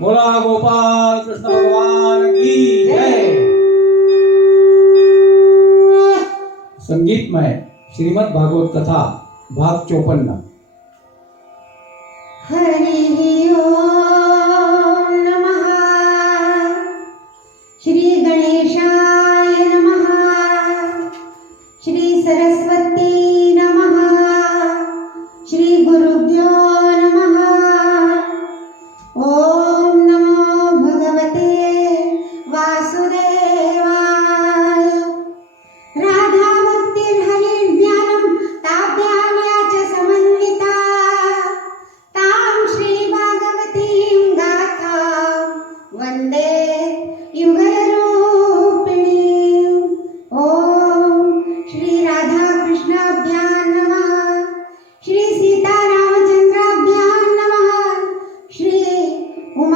बोला गोपाल कृष्ण भगवान की जय। संगीतमय श्रीमद् भागवत कथा भाग 54। हरि ओम नमः। श्री गणेशाय नमः। श्री सरस्वती नमः। श्री गुरुभ्यो नमः। ओम नमो भगवते वासुदेवाय। राधा भक्तिर्हरिर्ज्ञानं ताभ्यां च समन्विता तां श्री भागवतीं गाथा वन्दे युगलरूपिणीं। ओम श्री राधा कृष्णाभ्यां नमः। श्री सीता रामचंद्राभ्यां नमः। श्री उमा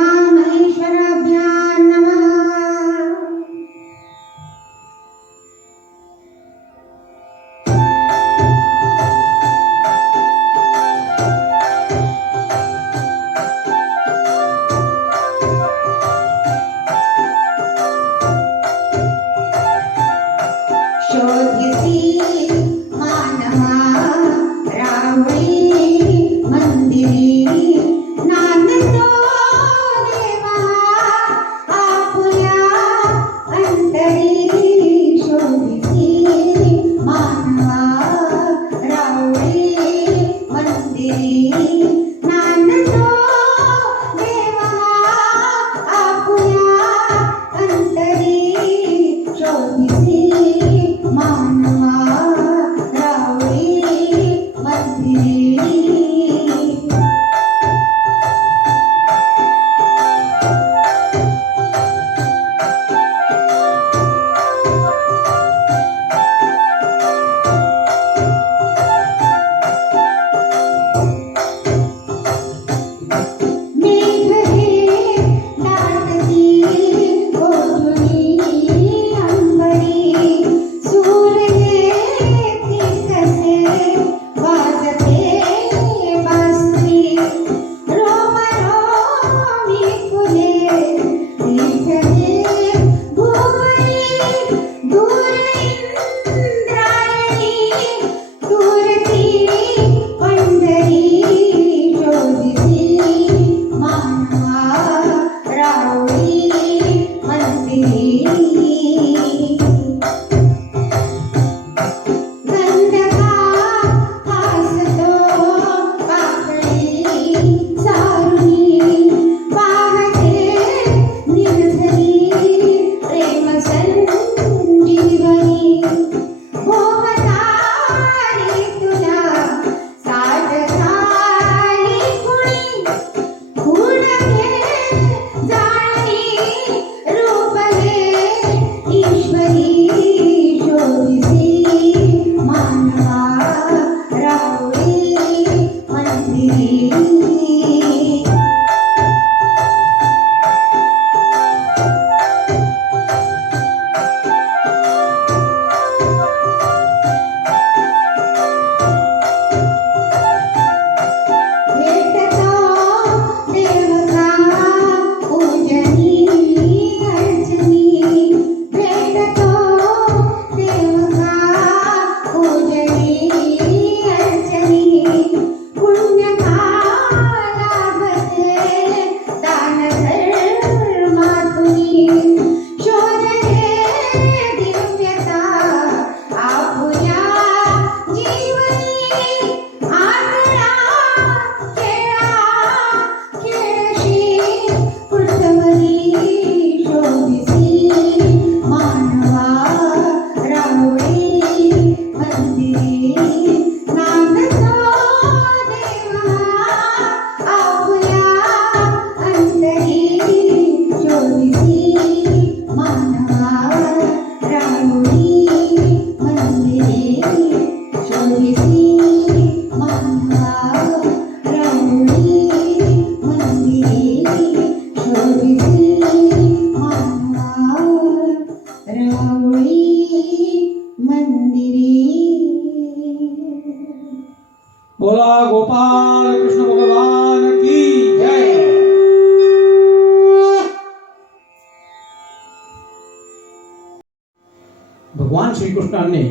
भगवान श्रीकृष्णांनी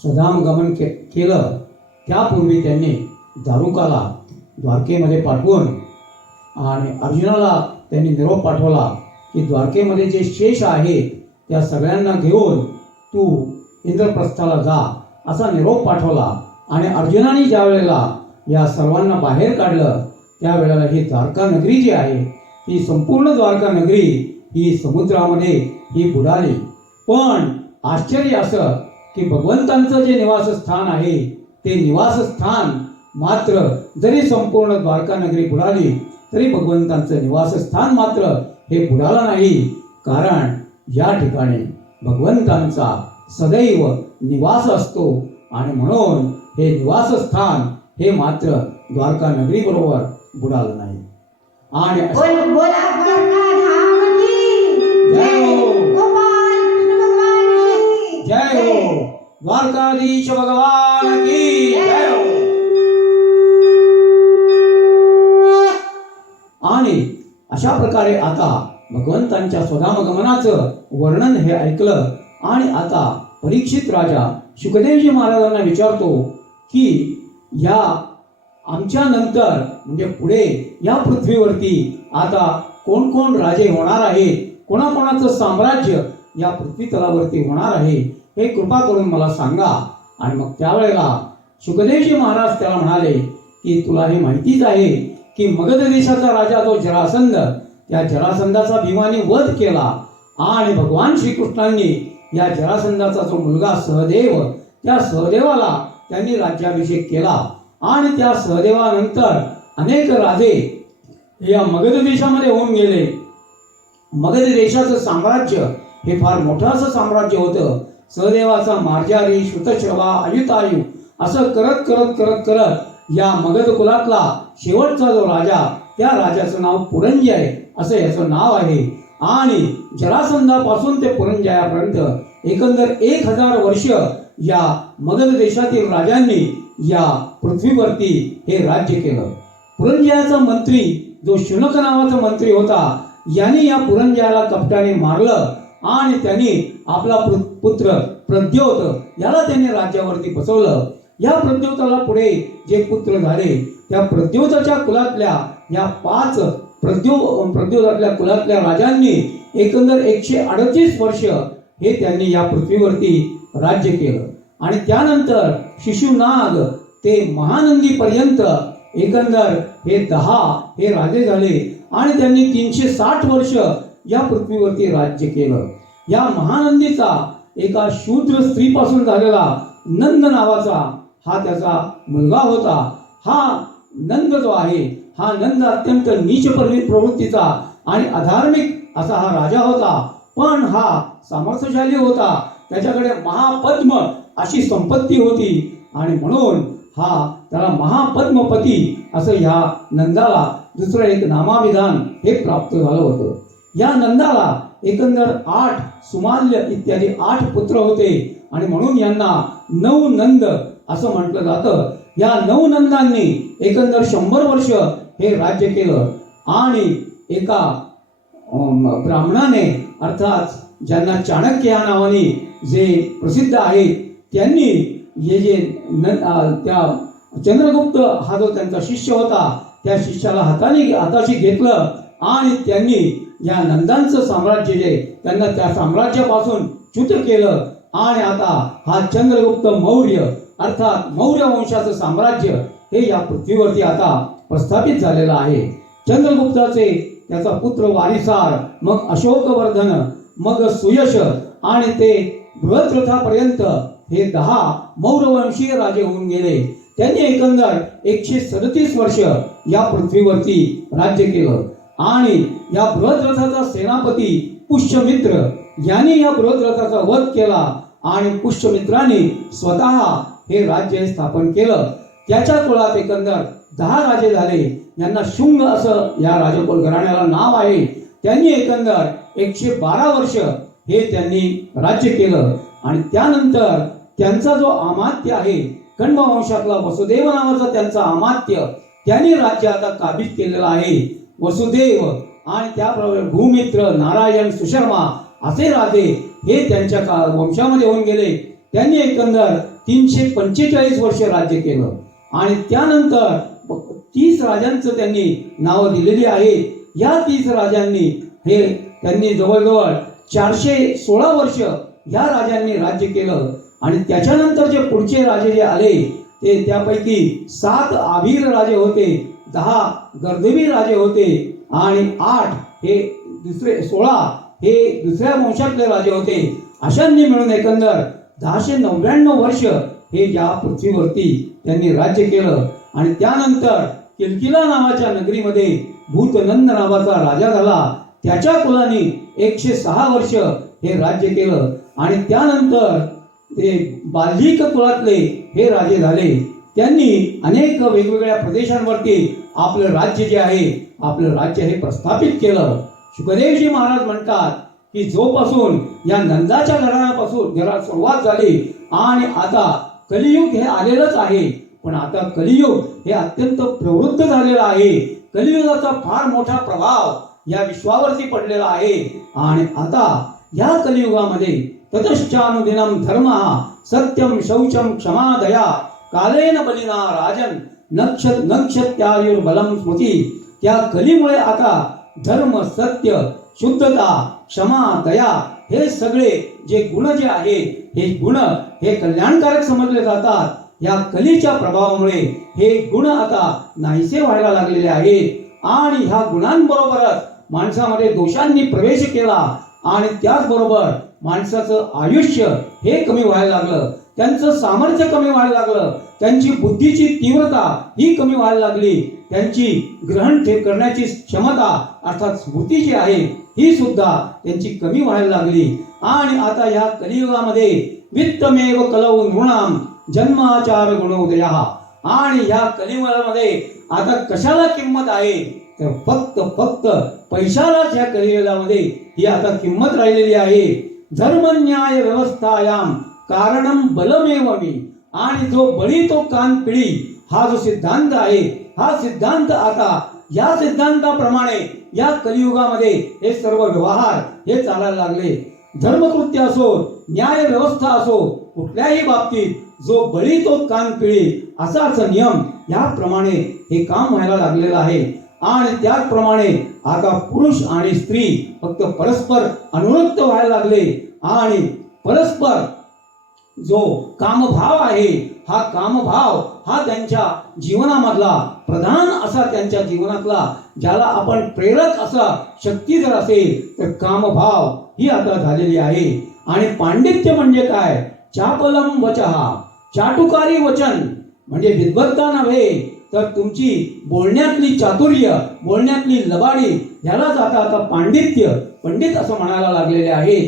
स्वधाम गमन केलं त्यापूर्वी त्यांनी दारुकाला द्वारकेमध्ये पाठवून आणि अर्जुनाला त्यांनी निरोप पाठवला की द्वारकेमध्ये जे शेष आहे त्या सगळ्यांना घेऊन तू इंद्रप्रस्थाला जा असा निरोप पाठवला. आणि अर्जुनाने ज्या वेळेला या सर्वांना बाहेर काढलं त्यावेळेला ही द्वारका नगरी जी आहे ही संपूर्ण द्वारका नगरी ही समुद्रामध्ये ही बुडाली. पण आश्चर्य असं की भगवंतांचं जे निवासस्थान आहे ते निवासस्थान मात्र जरी संपूर्ण द्वारका नगरी बुडाली तरी भगवंतांचं निवासस्थान मात्र हे बुडालं नाही. कारण या ठिकाणी भगवंतांचा सदैव निवास असतो आणि म्हणून हे निवासस्थान हे मात्र द्वारका नगरी बरोबर बुडालं नाही. आणि बोला द्वारकाधाम की जय हो. गोपाल कृष्ण भगवान की जय हो. द्वारकाधीश भगवान की जय हो. आणि अशा प्रकारे आता भगवंतांच्या स्वधामगमनाचं वर्णन हे ऐकलं. आणि आता परीक्षित राजा शुकदेवजी महाराजांना विचारतो की या आमच्या नंतर म्हणजे पुढे या पृथ्वीवरती आता कोण कोण राजे होणार आहेत, कोणाकोणाचं साम्राज्य या पृथ्वी तलावरती होणार आहे हे कृपा करून मला सांगा. आणि मग त्यावेळेला शुकदेवजी महाराज त्याला म्हणाले की तुला हे माहितीच आहे की मगध देशाचा राजा जो जरासंध, त्या जरासंधाचा भीमाने वध केला आणि भगवान श्रीकृष्णांनी या जरासंधाचा जो मुलगा सहदेव, त्या सहदेवाला त्यांनी राज्याभिषेक केला. आणि त्या सहदेवानंतर अनेक राजे या मगध देशामध्ये होऊन गेले. मगध देशाचं साम्राज्य हे फार मोठं असं साम्राज्य होतं. सहदेवाचा मार्जारी, श्रुतश्रवा, अयुतायू असं करत करत करत करत या मगध कुलातला शेवटचा जो राजा, त्या राजाचं नाव पुरंजय असं याचं नाव आहे. आणि जरासंधापासून ते पुरंजयापर्यंत एकंदर 1000 वर्ष या मगध देशातील राजांनी या पृथ्वीवरती हे राज्य केलं. पुरंजयाचा मंत्री जो शुनक नावाचा मंत्री होता यांनी या पुरंजयाला कपटाने मारलं आणि त्यांनी आपला पुत्र प्रद्योत याला त्यांनी राज्यावरती बसवलं. या प्रद्योताला पुढे जे पुत्र झाले त्या प्रद्योताच्या कुलातल्या या 5 प्रद्योतातल्या कुलातल्या राजांनी एकंदर 138 वर्ष हे त्यांनी या पृथ्वीवरती राज्य केलं. आणि त्यानंतर शिशुनाग ते महानंदी पर्यंत एकंदर हे 10 हे राजे झाले आणि त्यांनी 360 वर्ष या पृथ्वीवरती राज्य केलं. या महानंदीचा एका शूद्र स्त्रीपासून झालेला नंद नावाचा हा त्याचा मुलगा होता. हा नंद जो आहे हा नंद अत्यंत नीच प्रवृत्तीचा आणि अधार्मिक असा हा राजा होता. पण हा सामर्थ्यशाली होता, त्याच्याकडे महापद्म अशी संपत्ती होती आणि म्हणून हा त्याला महापद्मपती असं ह्या नंदाला दुसरं एक नामाविधान हे प्राप्त झालं होतं. या नंदाला एकंदर 8 सुमाल्य इत्यादी 8 पुत्र होते आणि म्हणून यांना 9 नंद असं म्हटलं जातं. या 9 नंदांनी एकंदर 100 वर्ष हे राज्य केलं. आणि एका ब्राह्मणाने अर्थात ज्यांना चाणक्य या नावाने जे प्रसिद्ध आहेत त्यांनी हे जे त्या चंद्रगुप्त हा जो त्यांचा शिष्य होता त्या शिष्याला हाताशी घेतलं आणि त्यांनी या नंदांचं साम्राज्य जे त्यांना त्या साम्राज्यापासून च्युत केलं. आणि आता हा चंद्रगुप्त मौर्य अर्थात मौर्य वंशाचं साम्राज्य हे या पृथ्वीवरती आता प्रस्थापित झालेलं आहे. चंद्रगुप्ताचे त्याचा पुत्र वारिसार, मग अशोकवर्धन, मग सुयश आणि ते बृहद्रथापर्यंत हे 10 मौर्यवंशीय राजे होऊन गेले. त्यांनी एकंदर 137 वर्ष या पृथ्वीवरती राज्य केलं. आणि या बृहद्रथाचा सेनापती पुष्यमित्र यांनी या बृहद्रथाचा वध केला आणि पुष्यमित्रांनी स्वतः हे राज्य स्थापन केलं. त्याच्या कुळात एकंदर 10 राजे झाले. यांना शुंग असं या राजकुल घराण्याला नाव आहे. त्यांनी एकंदर 112 वर्ष हे त्यांनी राज्य केलं. आणि त्यानंतर त्यांचा जो अमात्य आहे कण्व वंशातला वसुदेव नावाचा त्यांचा अमात्य, त्यांनी राज्य आता काबीज केलेलं आहे. वसुदेव आणि त्याबरोबर भूमित्र, नारायण, सुशर्मा असे राजे हे त्यांच्या वंशामध्ये होऊन गेले. त्यांनी एकंदर 345 वर्ष राज्य केलं आणि त्यानंतर 30 राजांचं त्यांनी नावं दिलेली आहेत. या 30 राजांनी त्यांनी जवळजवळ 416 वर्ष या राजांनी राज्य केलं आणि त्याच्यानंतर जे पुढचे राजे जे आले ते त्यापैकी 7 आभीर राजे होते, 10 गर्दवी राजे होते आणि 8 हे दुसरे 16 हे दुसऱ्या वंशातले राजे होते. अशांनी मिळून एकंदर 1099 वर्ष हे या पृथ्वीवरती त्यांनी राज्य केलं आणि त्यानंतर किलकिला नावाच्या नगरीमध्ये भूतनंद नावाचा राजा झाला. त्याच्या कुलानी 106 वर्ष हे राज्य केलं आणि त्यानंतर ते बाल्हिक कुलातले हे राजे झाले. त्यांनी अनेक वेगवेगळ्या प्रदेशांवरती आपलं राज्य जे आहे आपलं राज्य हे प्रस्थापित केलं. शुकदेवजी महाराज म्हणतात की जोपासून या नंदाच्या घरात सुरुवात झाली आणि आता कलियुग हे आलेलंच आहे, पण आता कलियुग हे अत्यंत प्रवृत्त झालेलं आहे. कलियुगाचा फार मोठा प्रभाव या विश्वावरती पडलेला आहे आणि आता या कलियुगामध्ये ततश्चानुदिनं धर्म सत्यम शौचम क्षमा दया कालेन बलिना राजन नक्षत्यायुर्बलम स्मृती. त्या कलीमुळे आता धर्म, सत्य, शुद्धता, क्षमा, दया हे सगळे जे गुण जे आहे हे गुण हे कल्याणकारक समजले जातात. या कलीच्या प्रभावामुळे हे गुण आता नाहीसे व्हायला लागलेले आहेत आणि ह्या गुणांबरोबरच माणसामध्ये दोषांनी प्रवेश केला आणि त्याचबरोबर माणसाचं आयुष्य हे कमी व्हायला लागलं, त्यांचं सामर्थ्य कमी व्हायला लागलं, त्यांची बुद्धीची तीव्रता ही कमी व्हायला लागली, त्यांची ग्रहण करण्याची क्षमता अर्थात स्मृती जी आहे ही सुद्धा त्यांची कमी व्हायला लागली. आणि आता या कलियुगामध्ये वित्तमेव कलौ नृणाम जन्माचार गुणोदया. आणि ह्या कलियुगामध्ये आता कशाला किंमत आहे तर फक्त पैशालाच ह्या कलियुगामध्ये ही आता किंमत राहिलेली आहे. धर्मन्याय व्यवस्थायाम कारणम बलमेव मी. आणि जो बळी तो कान पिळी हा जो सिद्धांत आहे हा सिद्धांत आता या सिद्धांताप्रमाणे या कलियुगामध्ये हे सर्व व्यवहार हे चालायला लागले. धर्मकृत्य असो, न्याय व्यवस्था असो, कुठल्याही बाबतीत जो बळी तो कान पिळी असाच नियम याप्रमाणे हे काम व्हायला लागलेलं आहे. आणि त्याचप्रमाणे आता पुरुष आणि स्त्री फक्त परस्पर अनुरक्त व्हायला लागले आणि परस्पर जो कामभाव आहे हा कामभाव हा त्यांच्या जीवनामधला प्रधान असा त्यांच्या जीवनातला ज्याला आपण प्रेरक असा शक्ती जर असेल तर कामभाव ही आता झालेली आहे. आणि पांडित्य म्हणजे काय? चापलम वचहा, चाटुकारी वचन म्हणजे विद्वत्ता नव्हे तर तुमची बोलण्यातली चातुर्य, बोलण्यातली लबाडी ह्यालाच आता पांडित्य, पंडित असं म्हणायला लागलेले आहे.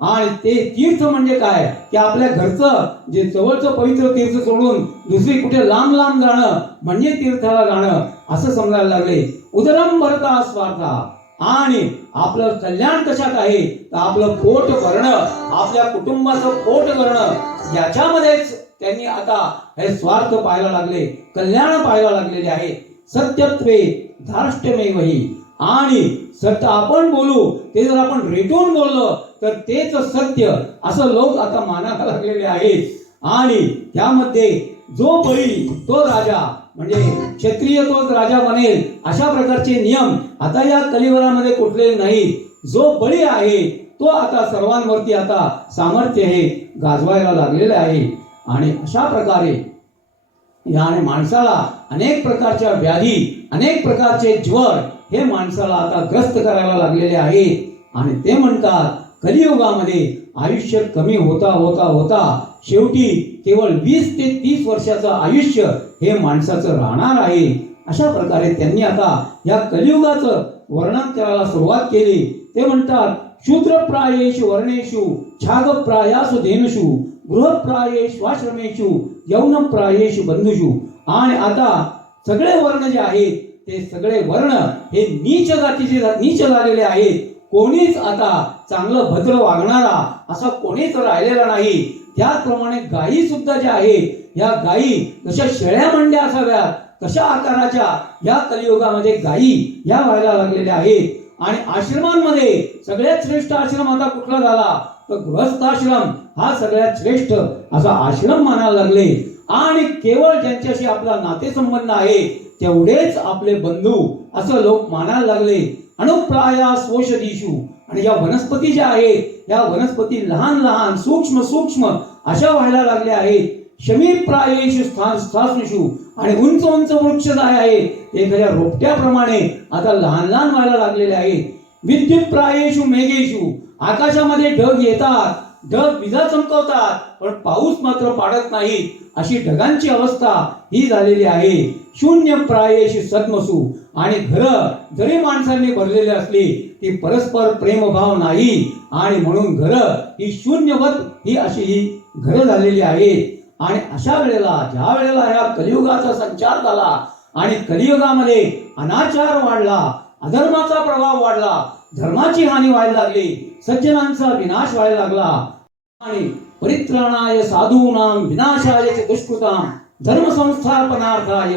आणि ते तीर्थ म्हणजे काय की आपल्या घरचं जे जवळचं पवित्र तीर्थ सोडून दुसरी कुठे लांब लांब जाणं म्हणजे तीर्थाला जाणं असं समजायला लागले. उदरम भरता स्वार्था. आणि आपलं कल्याण कशात आहे तर आपलं पोट भरणं, आपल्या कुटुंबाचं पोट भरणं याच्यामध्येच त्यांनी आता हे स्वार्थ पाहायला लागले, कल्याण पाहायला लागलेले आहे. सत्यत्वे धार्ष्टमेवही. आणि सत्य आपण बोलू ते जर आपण रेटून बोललो तर तेच सत्य असं लोक आता मानायला लागलेले आहेत. आणि त्यामध्ये जो बळी तो राजा म्हणजे क्षत्रिय तोच राजा बनेल अशा प्रकारचे नियम आता या कलियुगामध्ये कुठले नाही. जो बळी आहे तो आता सर्वांवरती आता सामर्थ्य हे गाजवायला लागलेले आहे. आणि अशा प्रकारे याने माणसाला अनेक प्रकारच्या व्याधी, अनेक प्रकारचे ज्वर हे माणसाला आता ग्रस्त करायला लागलेले आहेत. आणि ते म्हणतात कलियुगामध्ये आयुष्य कमी होता होता होता शेवटी केवळ 20 ते 30 वर्षाचं आयुष्य हे माणसाचं राहणार आहे. अशा प्रकारे त्यांनी आता या कलियुगाचं वर्णन करायला सुरुवात केली. ते म्हणतात शूद्रप्रायेषु वर्णेषु छागप्रायासु धेनुषु गृहप्रायेष्वाश्रमेषु यौनप्रायेषु बंधुषु. आणि आता सगळे वर्ण जे आहेत ते सगळे वर्ण हे नीच जातीचे नीच झालेले आहेत. कोणीच आता चांगलं भद्र वागणारा असा कोणीच राहिलेला नाही. त्याचप्रमाणे गायी सुद्धा ज्या आहेत या गायी जशा शेळ्या मेंढ्या असाव्यात तशा आकाराच्या या कलियुगामध्ये गायी या व्हायला लागलेल्या आहेत. आणि आश्रमांमध्ये सगळ्यात श्रेष्ठ आश्रम आता कुठला झाला तर गृहस्थाश्रम हा सगळ्यात श्रेष्ठ असा आश्रम मानायला लागले. आणि केवळ ज्यांच्याशी आपला नातेसंबंध आहे तेवढेच आपले बंधू असं लोक मानायला लागले. अनुप्राया स्वोषधीषु, आणि या वनस्पती ज्या आहेत या वनस्पती लहान लहान सूक्ष्म सूक्ष्म अशा व्हायला लागल्या आहेत. शमीप्रायेषु स्थासुषु, आणि उंच उंच वृक्ष जे आहेत ते एखाद्या रोपट्याप्रमाणे आता लहान लहान व्हायला लागलेले आहेत. विद्युतप्रायेषु मेघेषु, आकाशामध्ये ढग येतात, ढग विजा चमकवतात पण पाऊस मात्र पाडत नाही, अशी ढगांची अवस्था ही झालेली आहे. शून्य प्रायेषु सद्मसु, आणि घरं जरी माणसांनी भरलेली असली ती परस्पर प्रेमभाव नाही, आणि म्हणून घरं ही शून्यवत ही अशी ही घरं झालेली आहेत. आणि अशा वेळेला ज्या वेळेला ह्या कलियुगाचा संचार झाला आणि कलियुगामध्ये अनाचार वाढला, अधर्माचा प्रभाव वाढला, धर्माची हानी व्हायला लागली, सज्जनांचा विनाश व्हायला लागला, आणि परित्राणाय साधूनां विनाशाय च दुष्कृतां धर्म संस्थापनार्थाय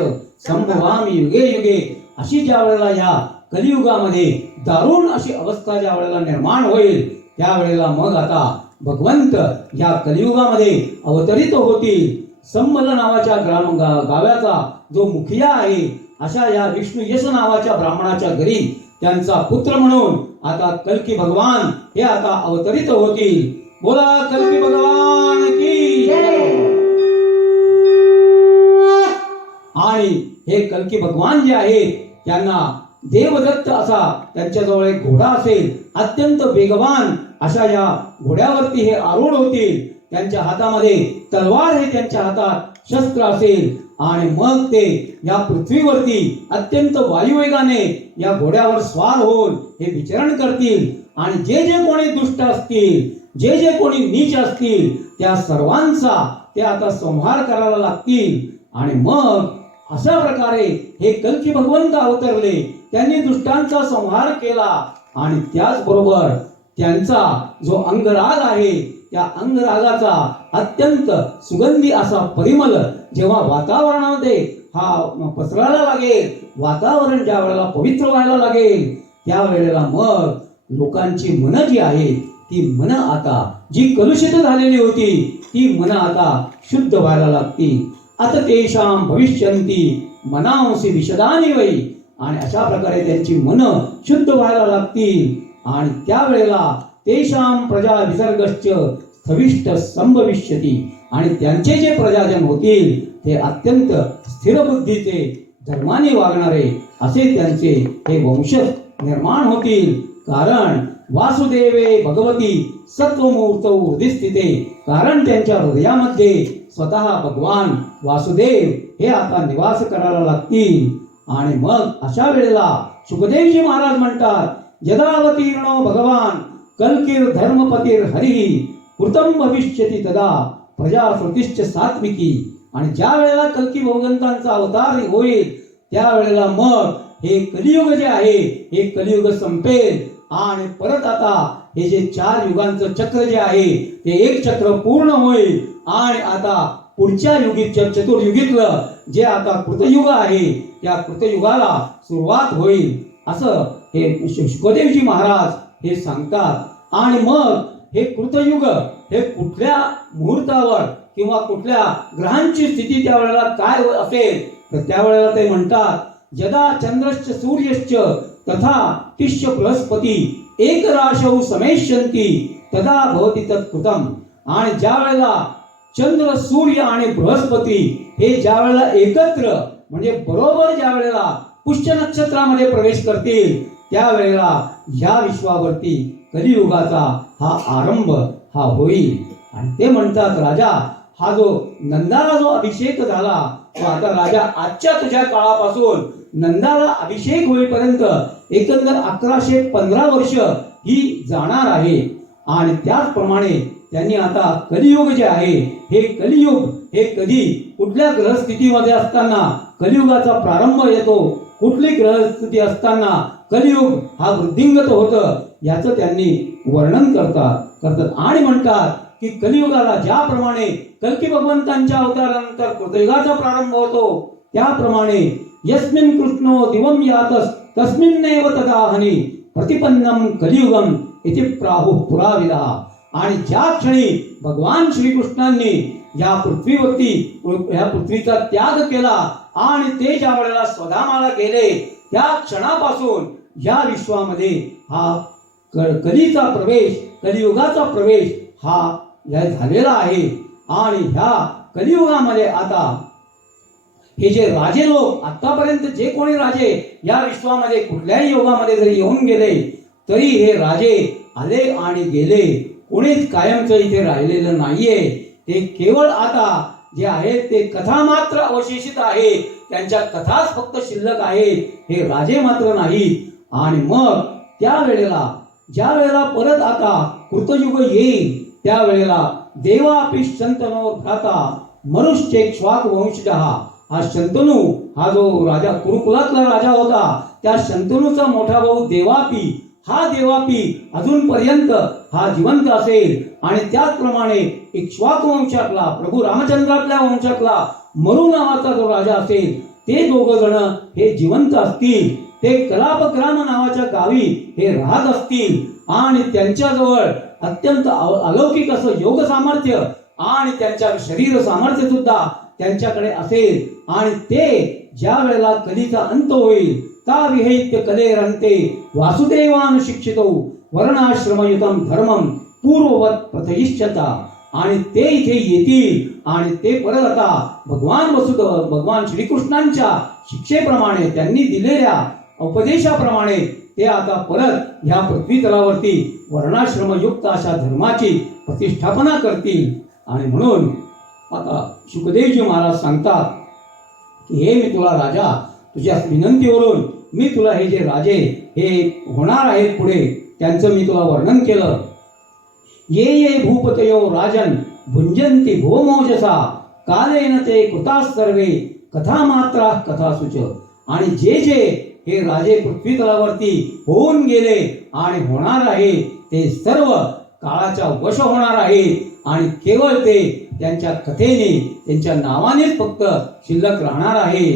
संभवामि युगे युगे, अशी ज्या वेळेला या कलियुगामध्ये दारुण अशी अवस्था ज्या वेळेला निर्माण होईल त्यावेळेला मग आता भगवंत या कलियुगामध्ये अवतरित होतील. संबल नावाच्या गावाचा जो मुखिया आहे अशा या विष्णू यश नावाच्या ब्राह्मणाच्या घरी त्यांचा पुत्र म्हणून आता कल्की भगवान हे आता अवतरित होतील. बोला कल्की भगवान की जय. आणि हे कल्की भगवान जे आहेत त्यांना देवदत्त असा त्यांच्याजवळ एक घोडा असेल, अत्यंत वेगवान अशा या घोड्यावरती हे आरूढ होतील. त्यांच्या हातामध्ये तलवार हे त्यांच्या हातात शस्त्र असेल, आणि मग ते या पृथ्वीवरती अत्यंत वायुवेगाने या घोड्यावर स्वार होऊन हे विचरण करतील. आणि जे जे कोणी दुष्ट असतील, जे जे कोणी नीच असतील त्या सर्वांचा ते आता संहार करायला लागतील. आणि मग अशा प्रकारे हे कल्की भगवंत अवतरले, त्यांनी दुष्टांचा संहार केला. आणि त्याचबरोबर त्यांचा जो अंगराग आहे त्या अंगरागाचा अत्यंत सुगंधी असा परिमल जेव्हा वातावरणामध्ये हा पसरायला लागेल, वातावरण ज्या वेळेला पवित्र व्हायला लागेल त्यावेळेला मग लोकांची मनं जी आहेत ती मनं आता जी कलुषित झालेली होती ती मनं आता शुद्ध व्हायला लागतील. आता तेषां भविष्यन्ति मनांसी विशदानि वै, आणि अशा प्रकारे त्यांची मनं शुद्ध व्हायला लागतील. आणि त्यावेळेला तेषां प्रजा विसर्गश्च स्थविष्ट संभविष्यति, आणि त्यांचे जे प्रजाजन होतील ते अत्यंत स्थिर बुद्धीचे धर्माने वागणारे असे त्यांचे हे वंशज निर्माण होतील. कारण वासुदेवे भगवती सत्वमूर्तौ हृदिस्थिते, कारण त्यांच्या हृदयामध्ये स्वतः भगवान वासुदेव हे आता निवास करायला लागतील. आणि मग अशा वेळेला शुकदेवजी महाराज म्हणतात, यदावतीर्णो भगवान कल्कीर धर्मपतीर हरिः कृतं भविष्यति तदा प्रजा श्रुतिश्च सात्विकी, आणि ज्या वेळेला कल्की भगवंतांचा अवतार होईल त्यावेळेला मग हे कलियुग जे आहे हे कलियुग संपेल. आणि परत आता हे जे 4 युगांचं चक्र जे आहे ते एक चक्र पूर्ण होईल. आणि आता पुढच्या युगीत चतुर्युगीतलं जे आता कृतयुग आहे त्या कृतयुगाला सुरुवात होईल असं हे शुकदेवजी महाराज हे सांगतात. आणि मग हे कृतयुग हे कुठल्या मुहूर्तावर किंवा कुठल्या ग्रहांची स्थिती त्यावेळेला काय असेल तर त्यावेळेला ते म्हणतात, यदा चंद्रश्च सूर्यश्च तथा तिष्य बृहस्पती एक राशौ समेष्यन्ति तदा भवति तत्कृतम्, आणि ज्या वेळेला चंद्र सूर्य आणि बृहस्पती हे ज्या वेळेला एकत्र म्हणजे बरोबर ज्या वेळेला पुष्य नक्षत्रामध्ये प्रवेश करतील त्यावेळेला या विश्वावरती कलियुगाचा हा आरंभ हा होईल. आणि ते म्हणतात, राजा हा जो नंदाला जो अभिषेक झाला तो आता राजा आजच्या तुझ्या काळापासून नंदाला अभिषेक होईपर्यंत एकंदर 1115 वर्ष ही जाणार आहे. आणि त्याचप्रमाणे त्यांनी आता कलियुग जे आहे हे कलियुग हे कधी कुठल्या ग्रहस्थितीमध्ये असताना कलियुगाचा प्रारंभ येतो, कुठली ग्रहस्थिती असताना कलियुग हा वृद्धिंगत होतं याचं त्यांनी वर्णन करतात आणि म्हणतात की कलियुगाला ज्याप्रमाणे कल्की भगवंतांच्या अवतारानंतर कृतयुगाचा प्रारंभ होतो त्याप्रमाणे यस्मिन् कृष्णो दिवं यातस तस्मिन्नेव तदा हनी प्रतिपन्नम कलियुगम इति प्राहु पुराविदा. आणि ज्या क्षणी भगवान श्रीकृष्णांनी या पृथ्वीचा त्याग केला आणि ते ज्या वेळेला स्वधामाला गेले त्या क्षणापासून या विश्वामध्ये हा कलीचा प्रवेश, कलियुगाचा प्रवेश हा झालेला आहे. आणि ह्या कलियुगामध्ये आता हे जे राजे लोक आतापर्यंत जे कोणी राजे या विश्वामध्ये कुठल्याही योगामध्ये जरी येऊन गेले तरी हे राजे आले आणि गेले, कोणीच कायमचं इथे राहिलेलं नाहीये. ते केवळ आता जे आहेत ते कथा मात्र अवशेषित आहे, त्यांच्या कथाच फक्त शिल्लक आहेत, हे राजे मात्र नाहीत. आणि मग त्या वेळेला ज्या वेळेला परत आता कृतयुग येईल त्यावेळेला देवापि शंतनो भ्राता मनुष्येक्ष्वाक वंशजः. हा शंतनू हा जो राजा कुरुकुलातला राजा होता त्या शंतनूचा मोठा भाऊ देवापी, हा देवापी अजूनपर्यंत हा जिवंत असेल. आणि त्याचप्रमाणे इक्ष्वाकु वंशातला प्रभू रामचंद्रातल्या वंशातला मरु नावाचा जो राजा असेल ते दोघ जण हे जिवंत असतील. ते कलापग्राम नावाच्या गावी हे राहत असतील आणि त्यांच्याजवळ अत्यंत अलौकिक असं योग सामर्थ्य आणि त्यांच्या शरीर सामर्थ्य सुद्धा त्यांच्याकडे असेल. आणि ते ज्या वेळेला कलीचा अंत होईल ता विहैत्य कलेरंते वासुदेवानुशिक्षितो वर्णाश्रमयुतम धर्मम पूर्ववत प्रथयिष्यता. आणि ते इथे येतील आणि ते परत आता भगवान श्रीकृष्णांच्या शिक्षेप्रमाणे त्यांनी दिलेल्या उपदेशाप्रमाणे ते आता परत ह्या पृथ्वी तलावरती वर्णाश्रमयुक्त अशा धर्माची प्रतिष्ठापना करतील. आणि म्हणून आता शुकदेवजी महाराज सांगतात की हे मी तुला राजा तुझ्या विनंतीवरून मी तुला हे जे राजे हे होणार आहेत पुढे त्यांचं मी तुला वर्णन केलं. ये ये भूपतयो राजन भुंजंती भोमोजसा कालेन ते कृता सर्वे कथा मात्रा कथासुच. आणि जे जे हे राजे पृथ्वी तलावरती होऊन गेले आणि होणार आहे ते सर्व काळाच्या वश होणार आहे आणि केवळ ते त्यांच्या कथेने त्यांच्या नावानेच फक्त शिल्लक राहणार आहे.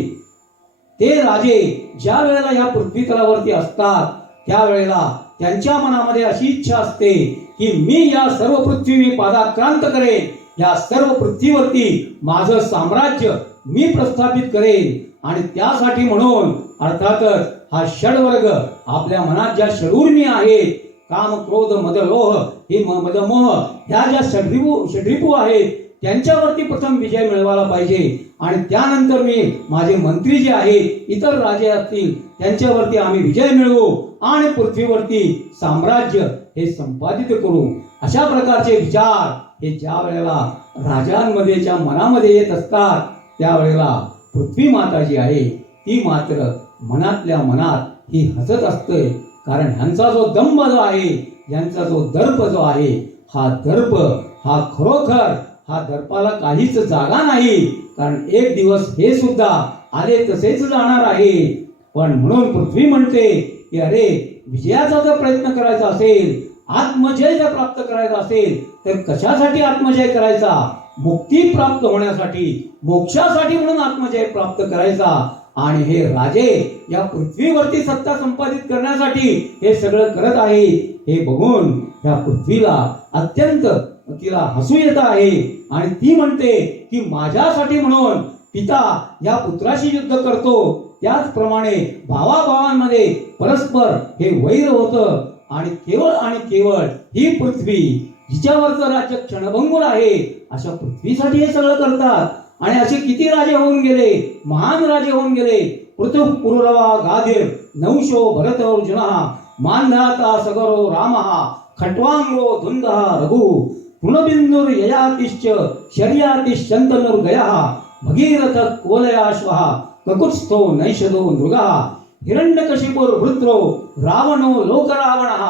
ते राजे ज्या वेळेला या पृथ्वी तलावरती असतात त्यावेळेला त्यांच्या मनामध्ये अशी इच्छा असते की मी या सर्व पृथ्वी पादाक्रांत करेन, या सर्व पृथ्वीवरती माझं साम्राज्य मी प्रस्थापित करेन. आणि त्यासाठी म्हणून अर्थातच हा षडवर्ग आपल्या मनात ज्या षडूर्मी आहेत काम क्रोध मद लोह हे मदमोह ह्या ज्या षड्रिपू आहेत त्यांच्यावरती प्रथम विजय मिळवायला पाहिजे. आणि त्यानंतर मी माझे मंत्री जे आहेत इतर राजे असतील त्यांच्यावरती आम्ही विजय मिळवू आणि पृथ्वीवरती साम्राज्य हे संपादित करू. अशा प्रकारचे विचार हे ज्या वेळेला राजांमध्येच्या मनामध्ये येत असतात त्यावेळेला पृथ्वी माता जी आहे ती मात्र मनातल्या मनात ही हसत असते. कारण ह्यांचा जो दंभ जो आहे, यांचा जो दर्प जो आहे, हा दर्प हा खरोखर हा दर्पाला काहीच जागा नाही. कारण एक दिवस हे सुद्धा आले तसेच जाणार आहे. पण म्हणून पृथ्वी म्हणते की अरे विजयाचा जर प्रयत्न करायचा असेल, आत्मजय जर प्राप्त करायचा असेल तर कशासाठी आत्मजय करायचा? मुक्ती प्राप्त होण्यासाठी, मोक्षासाठी म्हणून आत्मजय प्राप्त करायचा. आणि हे राजे या पृथ्वीवरती सत्ता संपादित करण्यासाठी हे सगळं करत आहे हे बघून या पृथ्वीला अत्यंत तिला हसू येत आहे. आणि ती म्हणते की माझ्यासाठी म्हणून पिता या पुत्राशी युद्ध करतो, त्याचप्रमाणे भावाभावांमध्ये परस्पर हे वैर होतं. आणि केवळ ही पृथ्वी जिच्यावरचं राज्य क्षणभंगूर आहे अशा पृथ्वीसाठी हे सगळं करतात. आणि असे किती राजे होऊन गेले, महान राजे होऊन गेले. पृथु पुरुरवा गाधीर नौशो भरत अर्जुनः मांधाता सगरो रामः खट्वांगो धुंदः रघु तृणबिंदुर ययातिश्च शर्यातिश्चंतनुर्गयः भगीरथ कोलयाश्वः ककुत्स्थो नैषदो नृगः हिरण्यकशिपुर वृत्रो रावणो लोकरावणः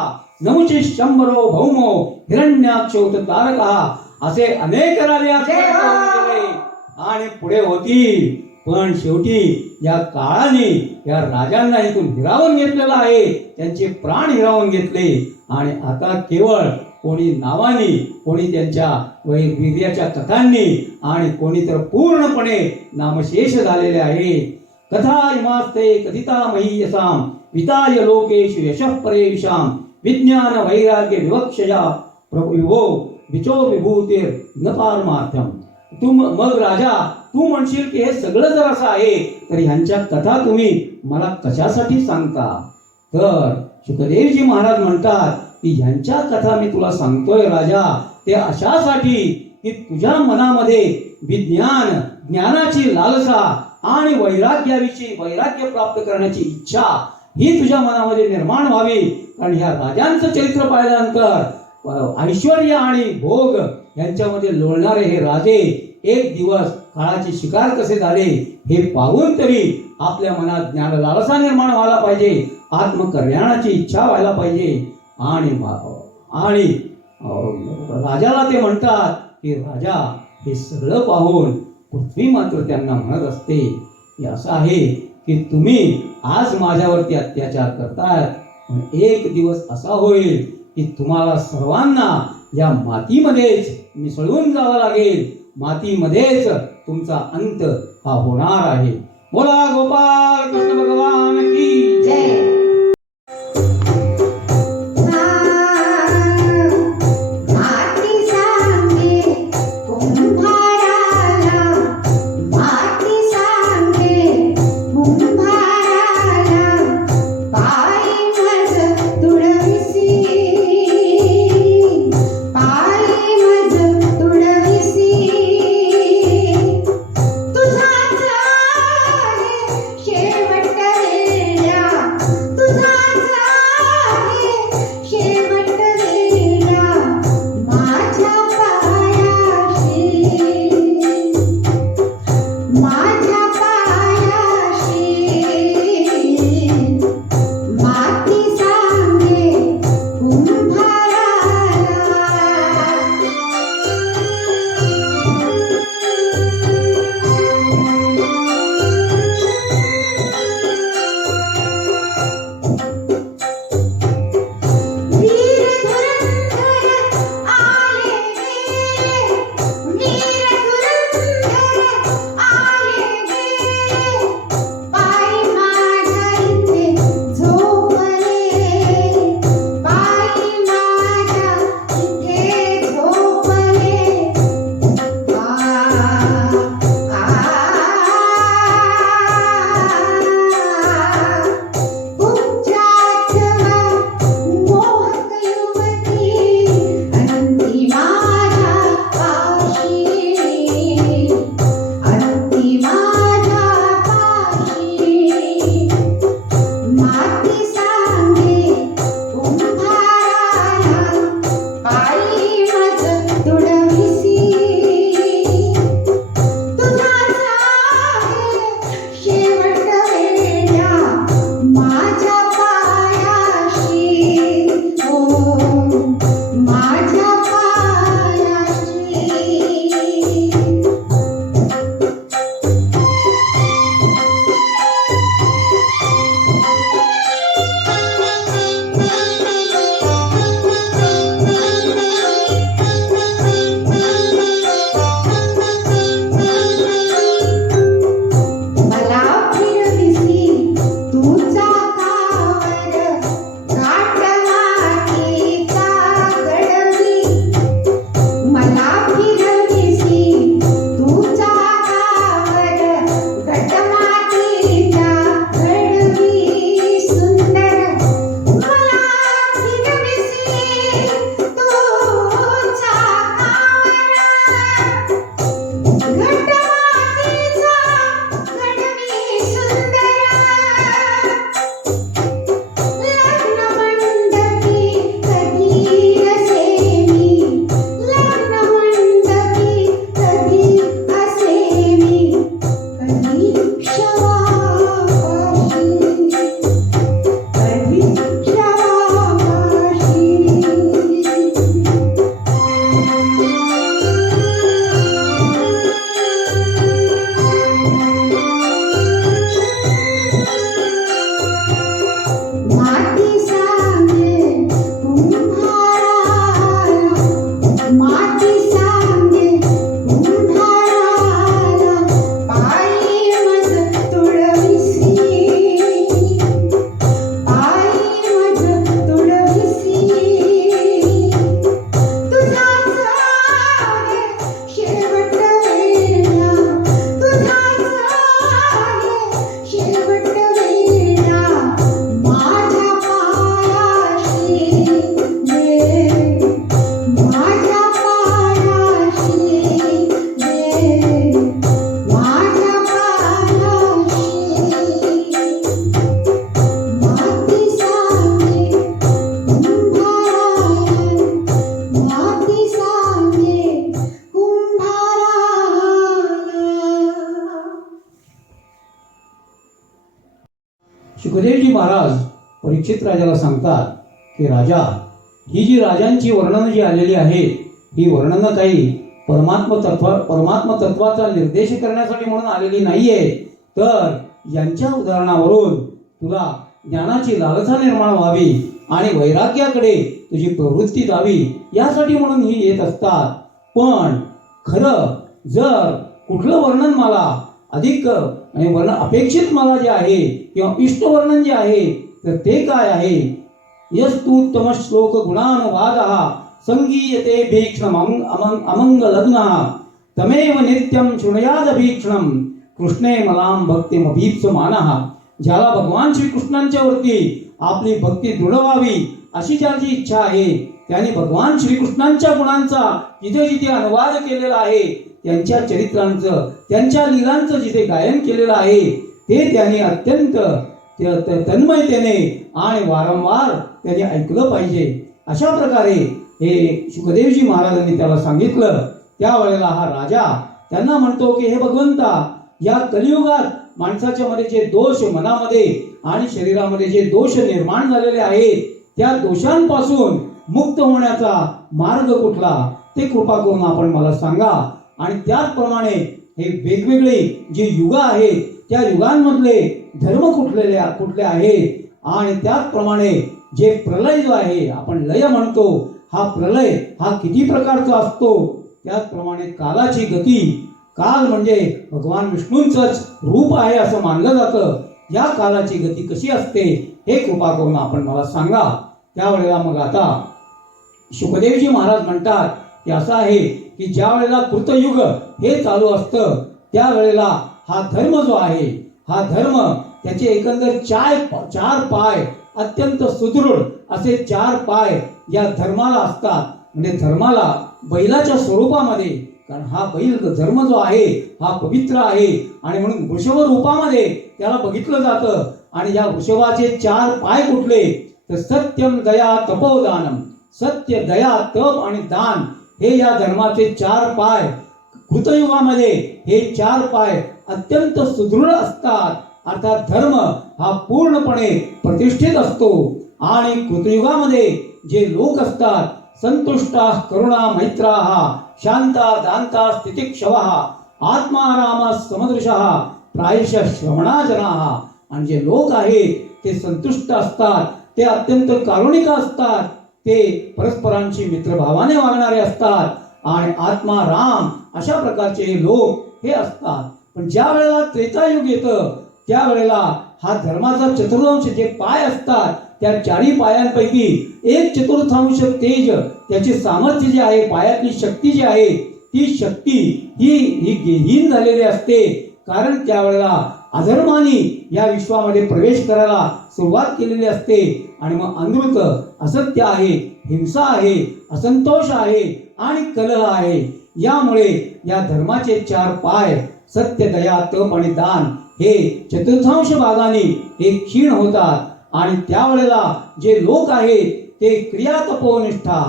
नमुचिशंबरो भौमो हिरण्याक्षोत तारकः. असे अनेक राजे आणि पुढे होतील. पण शेवटी या काळाने या राजांना इथून हिरावून घेतलेला आहे, त्यांचे प्राण हिरावून घेतले. आणि आता केवळ कोणी नावानी, कोणी त्यांच्या वीर्याच्या कथांनी आणि कोणी तर पूर्णपणे नामशेष झालेले आहे. कथा इमास्ते कथिता महीयसाम विताय लोकेषु यशः परेषां विज्ञान वैराग्य विवक्षया प्रभो विचो विभूतीर न पारमार्थम. तू मग राजा तू म्हणशील की हे सगळं जर असं आहे तर ह्यांच्या कथा तुम्ही मला कशासाठी सांगता. तर शुकदेवजी महाराज म्हणतात की ह्यांच्या कथा मी तुला सांगतोय राजा ते अशासाठी की तुझ्या मनामध्ये विज्ञान ज्ञानाची लालसा आणि वैराग्याविषयी वैराग्य प्राप्त करण्याची इच्छा ही तुझ्या मनामध्ये निर्माण व्हावी. कारण ह्या राजांचं चरित्र पाहिल्यानंतर ऐश्वर्य आणि भोग यांच्यामध्ये लोळणारे हे राजे एक दिवस काळाची शिकार कसे झाले हे पाहून तरी आपल्या मनात ज्ञान लालसा निर्माण व्हायला पाहिजे, आत्मकल्याणाची इच्छा व्हायला पाहिजे. आणि राजाला ते म्हणतात की राजा हे सगळं पाहून पृथ्वी मात्र त्यांना म्हणत असते की असं आहे की तुम्ही आज माझ्यावरती अत्याचार करताय पण एक दिवस असा होईल की तुम्हाला सर्वांना या मातीमध्येच मिसळून जावं लागेल, मातीमध्येच तुमचा अंत हा होणार आहे. बोला गोपाल कृष्ण भगवान की जय. माती सांगे कुंभाराला, माती सांगे कुंभाराला, पायी मज तुडविसी, पायी मज तुडविसी. तुझाच आहे शेवट रे परीक्षित राजाला सांगतात की राजा, ही जी राजांची वर्णनं जी आलेली आहेत, ही वर्णनं काही परमात्म तत्वाचा निर्देश करण्यासाठी म्हणून आलेली नाहीये, तर यांच्या उदाहरणावरून तुला ज्ञानाची लालसा निर्माण व्हावी आणि वैराग्याकडे तुझी प्रवृत्ती जावी, यासाठी म्हणून ही येत असतात. पण खरं जर कुठलं वर्णन मला अधिक आणि वर्णन अपेक्षित मला जे आहे किंवा इष्ट वर्णन जे आहे, तर ते काय आहे? यस्तुत्तम श्लोक गुणानुवादः संगीयते भीक्षणम अमंगलग्नः तमेव नित्यम शृणुयाद भीक्षणम कृष्णे मलाम भक्तिमभीप्समानः. ज्याला भगवान श्रीकृष्णांच्या वरती आपली भक्ती दृढ व्हावी अशी ज्याची इच्छा आहे, त्याने भगवान श्रीकृष्णांच्या गुणांचा जिथे जिथे अनुवाद केलेला आहे, त्यांच्या चरित्रांचं, त्यांच्या लीलांचं जिथे गायन केलेलं आहे, ते त्याने अत्यंत तन्मयतेने आणि वारंवार त्याने ऐकलं पाहिजे. अशा प्रकारे हे शुकदेवजी महाराजांनी त्याला सांगितलं. त्यावेळेला हा राजा त्यांना म्हणतो की हे भगवंता, या कलियुगात माणसाच्या मध्ये जे दोष मनामध्ये आणि शरीरामध्ये जे दोष निर्माण झालेले आहेत, त्या दोषांपासून मुक्त होण्याचा मार्ग कुठला, ते कृपा करून आपण मला सांगा. आणि त्याचप्रमाणे हे वेगवेगळे जे युग आहेत, त्या युगांमधले धर्म कुठले आहेत, आणि त्याचप्रमाणे जे प्रलय जो आहे, आपण लय म्हणतो, हा प्रलय हा किती प्रकारचा असतो, त्याचप्रमाणे कालाची गती, काल म्हणजे भगवान विष्णूंचंच रूप आहे असं मानलं जातं, या कालाची गती कशी असते हे कृपा करून आपण मला सांगा. त्यावेळेला मग आता शुकदेवजी महाराज म्हणतात की असं आहे की ज्या वेळेला कृतयुग हे चालू असतं, त्यावेळेला हा धर्म जो आहे, हा धर्म त्याचे एकंदर चार पाय, अत्यंत सुदृढ असे 4 पाय या धर्माला असतात. म्हणजे धर्माला बैलाच्या स्वरूपामध्ये, कारण हा बैल धर्म जो आहे हा पवित्र आहे आणि म्हणून वृषभ रूपामध्ये त्याला बघितलं जातं. आणि या वृषभाचे 4 पाय कुठले, तर सत्यम, दया, तपोदानम. सत्य, दया, तप आणि दान हे या धर्माचे 4 पाय. कृतयुगामध्ये हे 4 पाय अत्यंत सुदृढ असतात. अर्थात धर्म हा पूर्णपणे प्रतिष्ठित असतो. आणि कृतयुगामध्ये जे लोक असतात, संतुष्टा, करुणा, मैत्राः, शांता, दांता, स्थितिक्षवः, आत्माराम, समदृशः, प्रायशः श्रवणा जनाः. आणि जे लोक आहेत ते संतुष्ट असतात, ते अत्यंत कारुणिक असतात, ते परस्परांशी मित्रभावाने वागणारे असतात, आणि आत्मा राम अशा प्रकारचे हे लोक हे असतात. पण ज्या वेळेला त्रेतायुग येतं, त्यावेळेला हा धर्माचा चतुर्थांश जे पाय असतात, त्या 4 पायांपैकी 1/4 तेज, त्याचे सामर्थ्य जे आहे, पायातली शक्ती जी आहे, ती शक्ती ही हीन झालेली असते. कारण त्यावेळेला अधर्माने या विश्वामध्ये प्रवेश करायला सुरुवात केलेली असते. आणि मग अनृत, असत्य आहे, हिंसा आहे, असंतोष आहे आणि कलह आहे. यामुळे या धर्माचे 4 पाय, सत्य, दया, तप आणि दान, हे चतुर्थांश भागाने हे क्षीण होतात. आणि त्यावेळेला जे लोक आहेत ते क्रिया तपोनिष्ठा,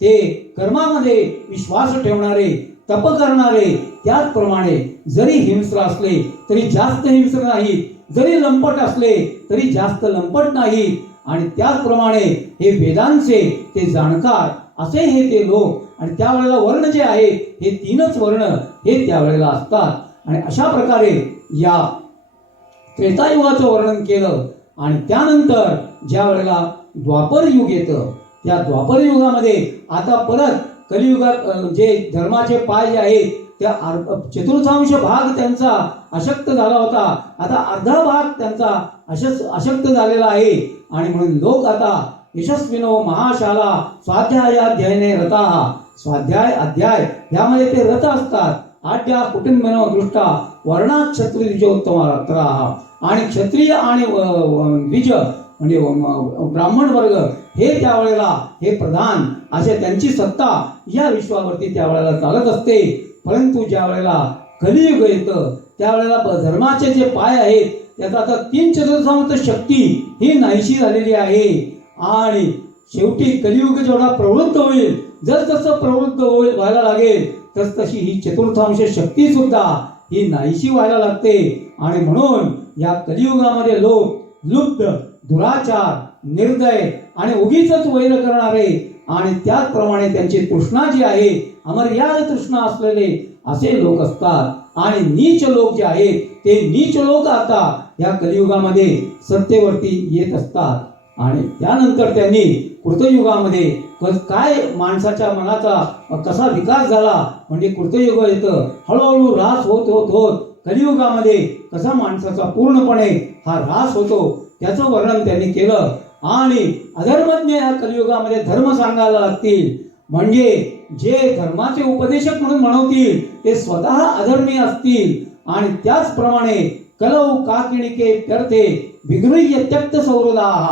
ते कर्मामध्ये विश्वास ठेवणारे, तप करणारे, त्याचप्रमाणे जरी हिंस्र असले तरी जास्त हिंस्र नाहीत, जरी लंपट असले तरी जास्त लंपट नाहीत. आणि त्याचप्रमाणे हे वेदांचे ते जाणकार असे हे ते लोक. आणि त्यावेळेला वर्ण जे आहेत हे 3च वर्ण हे त्यावेळेला असतात. आणि अशा प्रकारे या त्रेतायुगाचं वर्णन केलं. आणि त्यानंतर ज्या वेळेला द्वापर युग येतं, त्या द्वापर युगामध्ये आता परत कलियुगात जे धर्माचे पाय जे आहेत, त्या चतुर्थांश भाग त्यांचा अशक्त झाला होता, आता अर्धा भाग त्यांचा अशक्त झालेला आहे. आणि म्हणून लोक आता यशस्विनो महाशाला स्वाध्यायाध्ययने रताः. स्वाध्याय, अध्याय यामध्ये ते रत असतात. आद्या कुटुंबिनो दृष्टा वर्णात क्षत्रिय द्विजोत्तमः. आणि क्षत्रिय आणि द्विज म्हणजे ब्राह्मण वर्ग हे त्यावेळेला हे प्रधान असे त्यांची सत्ता या विश्वावरती त्यावेळेला चालत असते. परंतु ज्या वेळेला कलियुग येतं, त्यावेळेला धर्माचे जे पाय आहेत त्याचा आता 3/4 शक्ती ही नाहीशी झालेली आहे. आणि शेवटी कलियुग जेवढा प्रवृत्त होईल, जसं प्रवृत्त व्हायला लागेल तशी ही चतुर्थांश शक्ती सुद्धा ही नाहीशी व्हायला लागते. आणि म्हणून या कलियुगामध्ये लोक लुप्त, दुराचार, निर्दय आणि उगीच वैर करणारे आणि त्याचप्रमाणे त्यांची तृष्णा जी आहे अमर्याद तृष्णा असलेले असे लोक असतात आणि नीच लोक जे आहेत ते नीच लोक आता या कलियुगामध्ये सत्तेवरती येत असतात आणि त्यानंतर त्यांनी कृतयुगामध्ये काय माणसाच्या मनाचा कसा विकास झाला म्हणजे कृतयुग येतं हळूहळू ऱ्हास होत होत होत कलियुगामध्ये कसा माणसाचा पूर्णपणे हा ऱ्हास होतो त्याचं वर्णन त्यांनी केलं आणि अधर्मज्ञ या कलियुगामध्ये धर्म सांगायला लागतील म्हणजे जे धर्माचे उपदेशक म्हणून म्हणवतील ते स्वतः अधर्मी असतील आणि त्याचप्रमाणे कलौ काकिणिके व्यर्थे विगृह्य त्यक्त सौहृदाः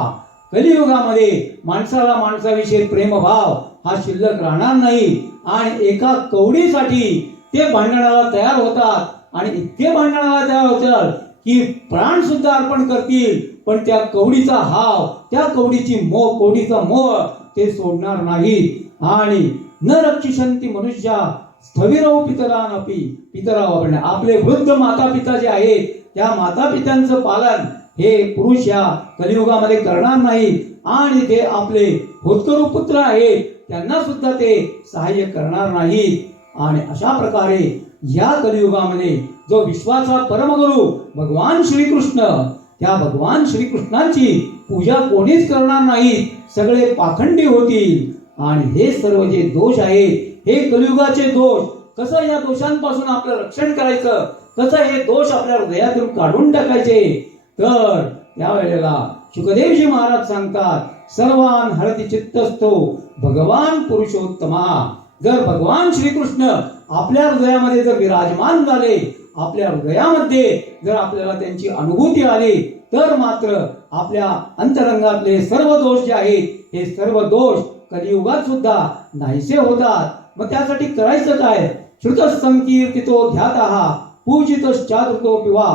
कलियुगामध्ये माणसाला माणसाविषयी प्रेमभाव हा शिल्लक राहणार नाही आणि एका कवडीसाठी ते भांडणाला तयार होतात आणि इतके भांडणाला तयार होतात की प्राण सुद्धा अर्पण करतील पण त्या कवडीचा हाव त्या कवडीचा मोह ते सोडणार नाहीत आणि न रक्षिषंती मनुष्या स्थविरव पितरानपि पितराव आपण आपले वृद्ध माता पिता जे आहेत त्या माता पित्यांचं पालन हे पुरुष या कलियुगामध्ये करणार नाही आणि ते आपले होतकरू पुत्र आहेत त्यांना सुद्धा ते सहाय्य करणार नाहीत आणि अशा प्रकारे या कलियुगामध्ये जो विश्वाचा परमगुरु भगवान श्रीकृष्ण त्या भगवान श्रीकृष्णांची पूजा कोणीच करणार नाही सगळे पाखंडी होतील आणि हे सर्व जे दोष आहेत हे कलियुगाचे दोष कसं या दोषांपासून आपलं रक्षण करायचं कसं हे दोष आपल्या हृदयातून काढून टाकायचे तर त्यावेळेला शुकदेवजी महाराज सांगतात सर्वान हरति चित्तस्थो भगवान पुरुषोत्तमा जर भगवान श्रीकृष्ण आपल्या हृदयामध्ये जर विराजमान झाले आपल्या हृदयामध्ये जर आपल्याला त्यांची अनुभूती आली तर मात्र आपल्या अंतरंगातले सर्व दोष जे आहेत हे सर्व दोष कलियुगात सुद्धा नाहीसे होतात मग त्यासाठी करायचं काय श्रुत संकीर्तितो ध्यातः पूजितश्चादृतो पिवा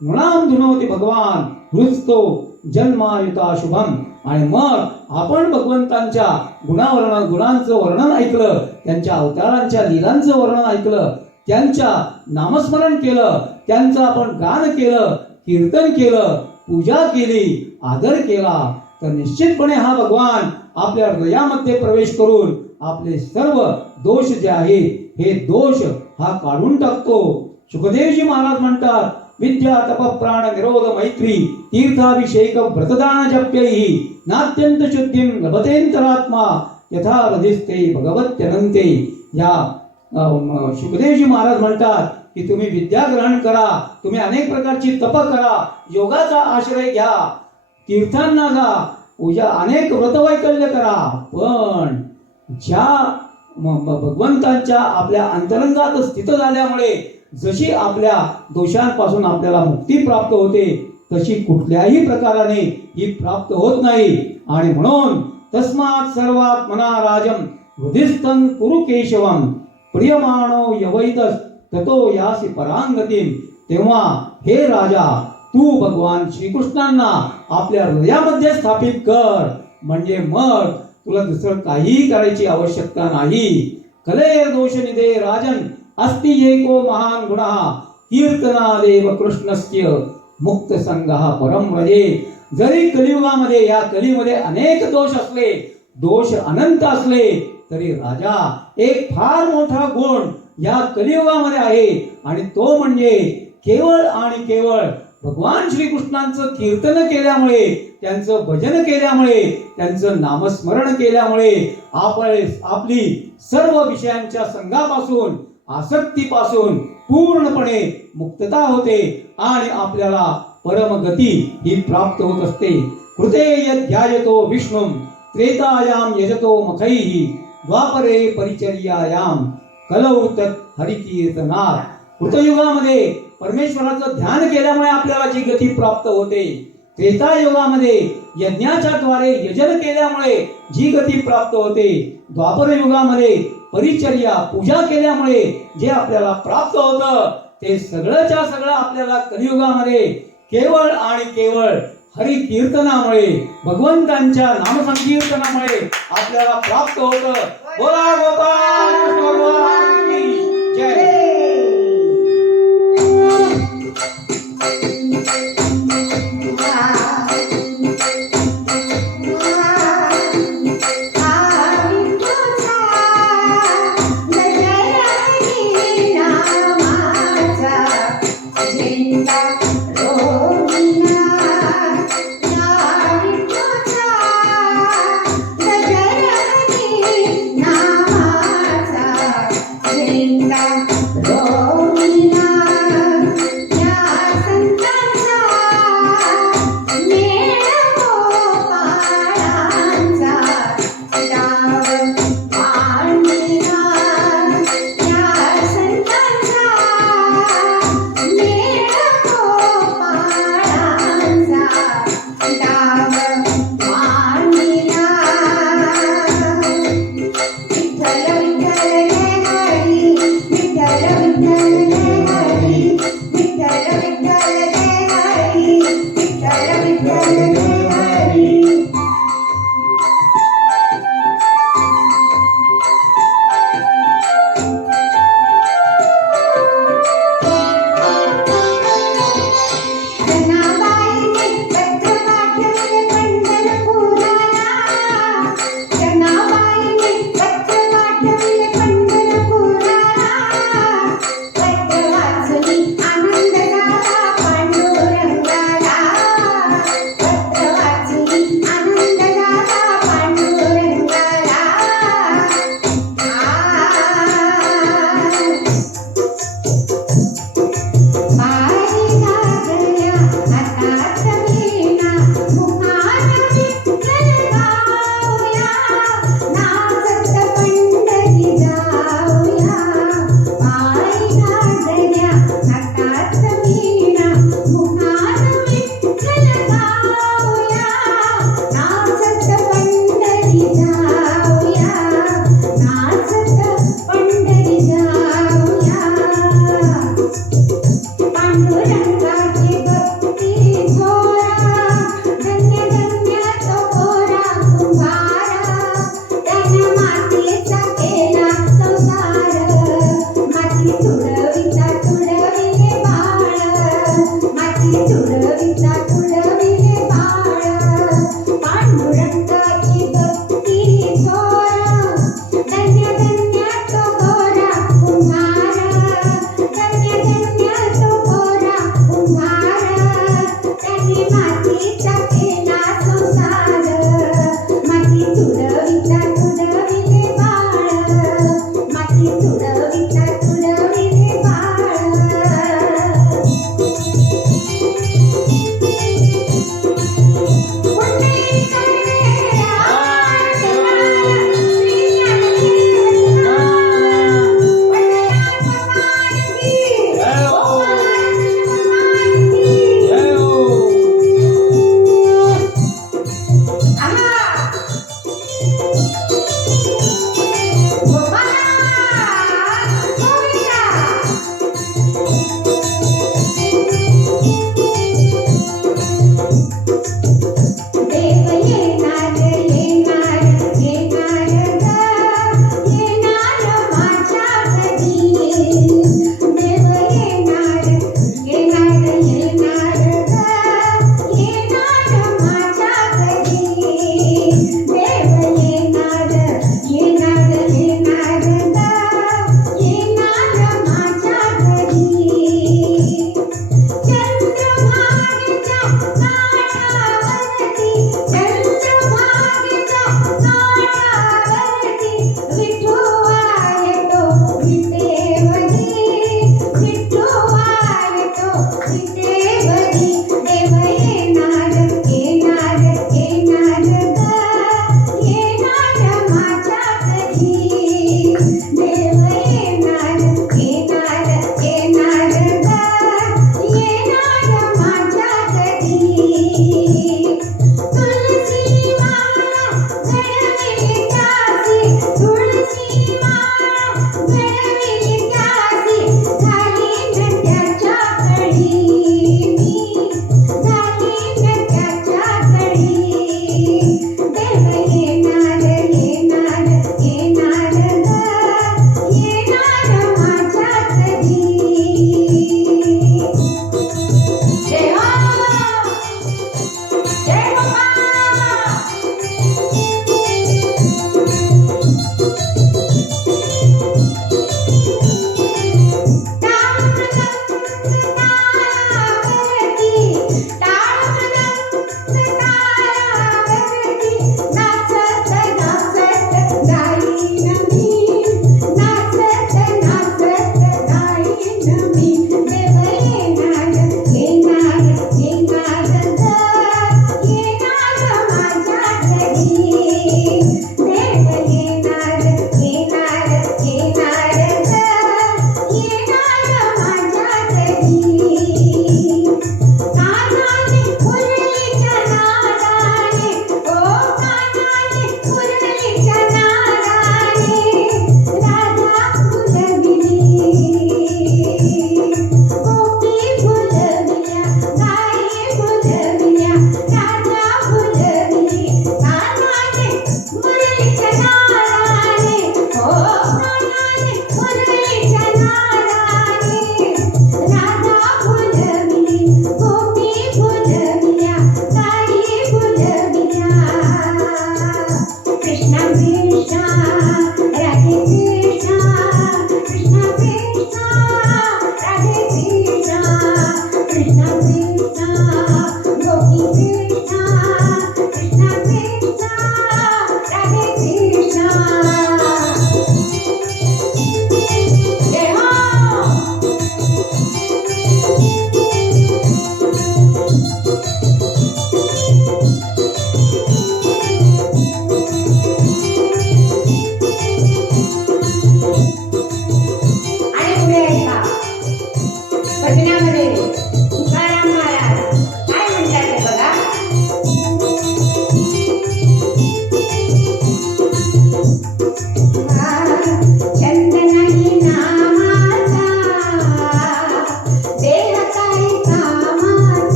नृणाम धुनोति भगवान हृस्तो जन्मायुता शुभम आणि मग आपण भगवंतांच्या गुणांचं वर्णन ऐकलं त्यांच्या अवतारांच्या लीलांचं वर्णन ऐकलं त्यांच्या नामस्मरण केलं त्यांचं आपण गान केलं कीर्तन केलं पूजा केली आदर केला तर निश्चितपणे हा भगवान आपल्या हृदयामध्ये प्रवेश करून आपले सर्व दोष जे आहेत हे दोष हा काढून टाकतो शुकदेवजी महाराज म्हणतात विद्या तप प्राण निरोध मैत्री तीर्थाभिषेक व्रतदान जप्यैहि नात्यंत शुद्धिं लभतेंतरात्मा यथा रधिस्ते भगवत्यनंते या शुकदेवजी महाराज म्हणतात की तुम्ही विद्या ग्रहण करा तुम्ही अनेक प्रकारची तप करा योगाचा आश्रय घ्या तीर्थांना जा पूजा अनेक व्रतवैकल्य करा पण ज्या भगवंतांच्या आपल्या अंतरंगात स्थित झाल्यामुळे जशी आपल्या दोषांपासून आपल्याला मुक्ती प्राप्त होते तशी कुठल्याही प्रकाराने ही प्राप्त होत नाही आणि म्हणून तस्मात् सर्वात मना राजम हृदिस्थं कुरु केशवम प्रियमाणो यवैतस ततो यासी परांगतीम तेव्हा हे राजा तू भगवान श्रीकृष्णांना आपल्या हृदयामध्ये स्थापित कर म्हणजे मग तुला दुसरं काहीही करायची आवश्यकता नाही कलेर दोषनिधे राजन अस्ति एको महान गुणः कीर्तनादेव कृष्णस्य मुक्त संगः परम व्रजे जरी कलियुगामध्ये या कलीमध्ये अनेक दोष असले दोष अनंत असले तरी राजा एक फार मोठा गुण या कलियुगामध्ये आहे आणि तो म्हणजे केवळ आणि केवळ भगवान श्रीकृष्णांचं कीर्तन केल्यामुळे त्यांचं भजन केल्यामुळे त्यांचं नामस्मरण केल्यामुळे आपली सर्व विषयांच्या संघापासून आसक्तीपासून पूर्णपणे मुक्तता होते आणि आपल्याला परमगती ही प्राप्त होत असते कृते यध्यायतो विष्णुं त्रेतायाम यजतो मखैः द्वापरे परिचर्यायाम कलौ तत् हरिकीर्तनात् कृतयुगामध्ये परमेश्वराचं ध्यान केल्यामुळे आपल्याला जी गती प्राप्त होते त्रेतायुगामध्ये यज्ञाच्या द्वारे यजन केल्यामुळे जी गती प्राप्त होते द्वापर युगामध्ये परिचर्या पूजा केल्यामुळे जे आपल्याला प्राप्त होतं ते सगळंच्या सगळं आपल्याला कलियुगामध्ये केवळ आणि केवळ हरी कीर्तनामुळे भगवंतांच्या नामसंकीर्तनामुळे आपल्याला प्राप्त होतं बोला गोपाल कृष्ण भगवान की जय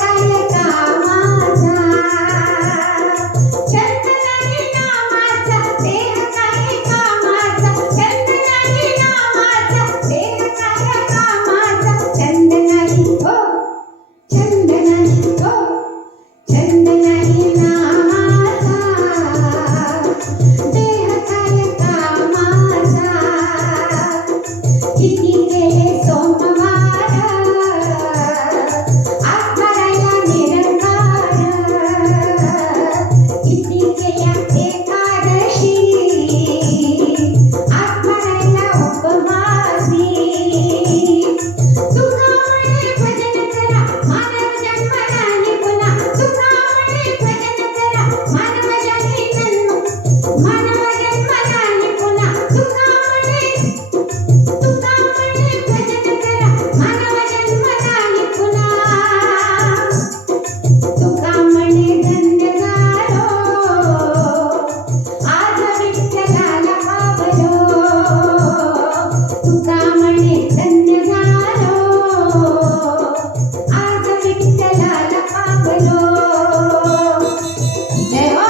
काय कामाचा छंद नाही नामाचा देह काय कामाचा छंद नाही नामाचा देह काय कामाचा छंद नाही हो छंद नाही हो छंद नाही नामाचा देह काय कामाचा किती केले सोमवार आत भरायला निरंकार किती केल्या एकादशी आत भरायला उपवासी सुखामुळे भजन करा मानव जन्माला निपुणा सुखामुळे भजन करा मानव जन्माला निपुणा सुखामुळे भजन करा मानव जन्माला निपुणा तुकामणे धन्य झालो आज विठ्ठलाला पावलो तुकामणे धन्य झालो आज विठ्ठलाला पावलो जय हो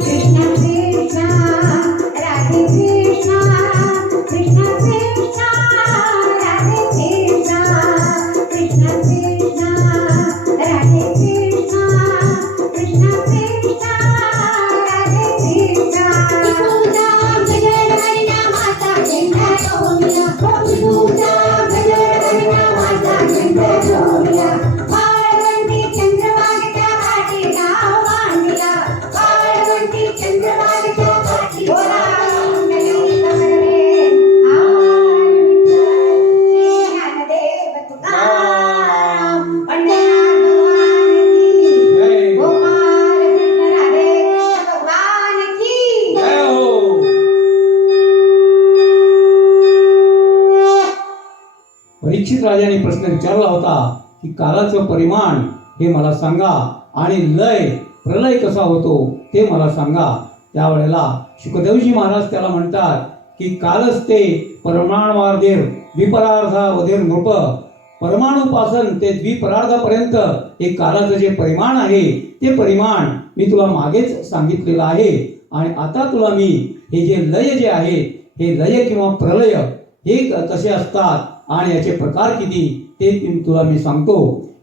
कृष्ण कृष्ण राधे कृष्ण कृष्ण कृष्ण राधे कृष्ण कृष्ण कृष्ण राधे कृष्ण कृष्ण कृष्ण राधे कृष्ण तुझा गजर हरिनामाचा झेंडा डोलला तुझा गजर हरिनामाचा झेंडा डोलला पाळवंटी चंद्रभागेच्या घाटी नाव मांडला पाळवंटी चंद्रभागेच्या घाटी मंगली कमरे आर विठ्ठल ज्ञानदेव तुकाराम पंढरनाथ भगवान की जय गोपाल कृष्ण राधे कृष्ण भगवान की हो. परीक्षित राजाने प्रश्न विचारला होता की कालाचं परिमाण हे मला सांगा आणि लय प्रलय कसा होतो ते मला सांगा. त्यावेळेला शुकदेवजी महाराज त्याला म्हणतात की कालच ते परमाणवार्धेर द्विपरार्धावधेर नृप परमाणूपासून ते द्विपरार्धापर्यंत हे कालाचं जे परिमाण आहे ते परिमाण मी तुला मागेच सांगितलेलं आहे. आणि आता तुला मी हे जे लय जे आहे हे लय किंवा प्रलय हे कसे असतात आणि याचे प्रकार किती ते तुला मी सांगतो.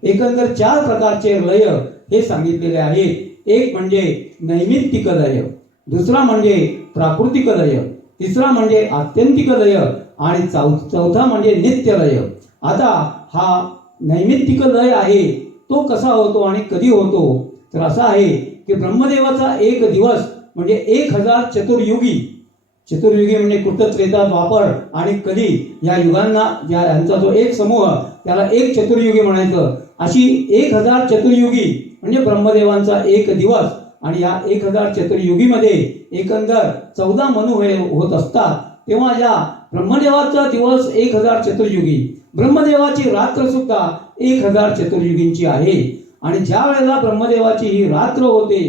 एकंदर 4 प्रकारचे लय हे सांगितलेले आहेत. एक म्हणजे नैमित्तिक लय, दुसरा म्हणजे प्राकृतिक लय, तिसरा म्हणजे आत्यंतिक लय आणि चौथा म्हणजे नित्य लय. आता हा नैमित्तिक लय आहे तो कसा होतो आणि कधी होतो तर असा आहे की ब्रह्मदेवाचा एक दिवस म्हणजे 1000 चतुर्युगी म्हणजे कृत त्रेता द्वापर आणि कली या युगांना यांचा जो एक समूह त्याला एक चतुर्युगी म्हणायचं. अशी 1000 चतुर्युगी म्हणजे ब्रह्मदेवांचा एक दिवस आणि या 1000 चतुर्युगीमध्ये एकंदर 14 मनु होत असतात. तेव्हा या ब्रह्मदेवाचा दिवस 1000 चतुर्युगी, ब्रह्मदेवाची रात्र सुद्धा 1000 चतुर्युगींची आहे. आणि ज्या वेळेला ब्रह्मदेवाची ही रात्र होते,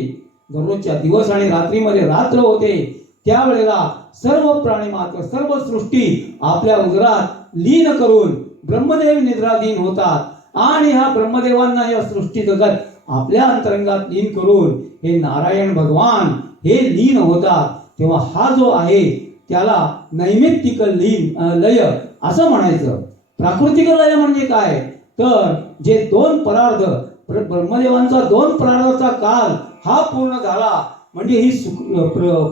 दररोजच्या दिवस आणि रात्रीमध्ये रात्र होते, त्यावेळेला सर्व प्राणी मात्र सर्व सृष्टी आपल्या उदरात लीन करून ब्रह्मदेव निद्राधीन होतात आणि ह्या ब्रह्मदेवांना या सृष्टी जगत आपल्या अंतरंगात लीन करून हे नारायण भगवान हे लीन होतात. तेव्हा हा जो आहे त्याला नैमित्तिक लय असं म्हणायचं. प्राकृतिक लय म्हणजे काय तर जे 2 परार्ध ब्रह्मदेवांचा 2 परार्धाचा काल हा पूर्ण झाला म्हणजे ही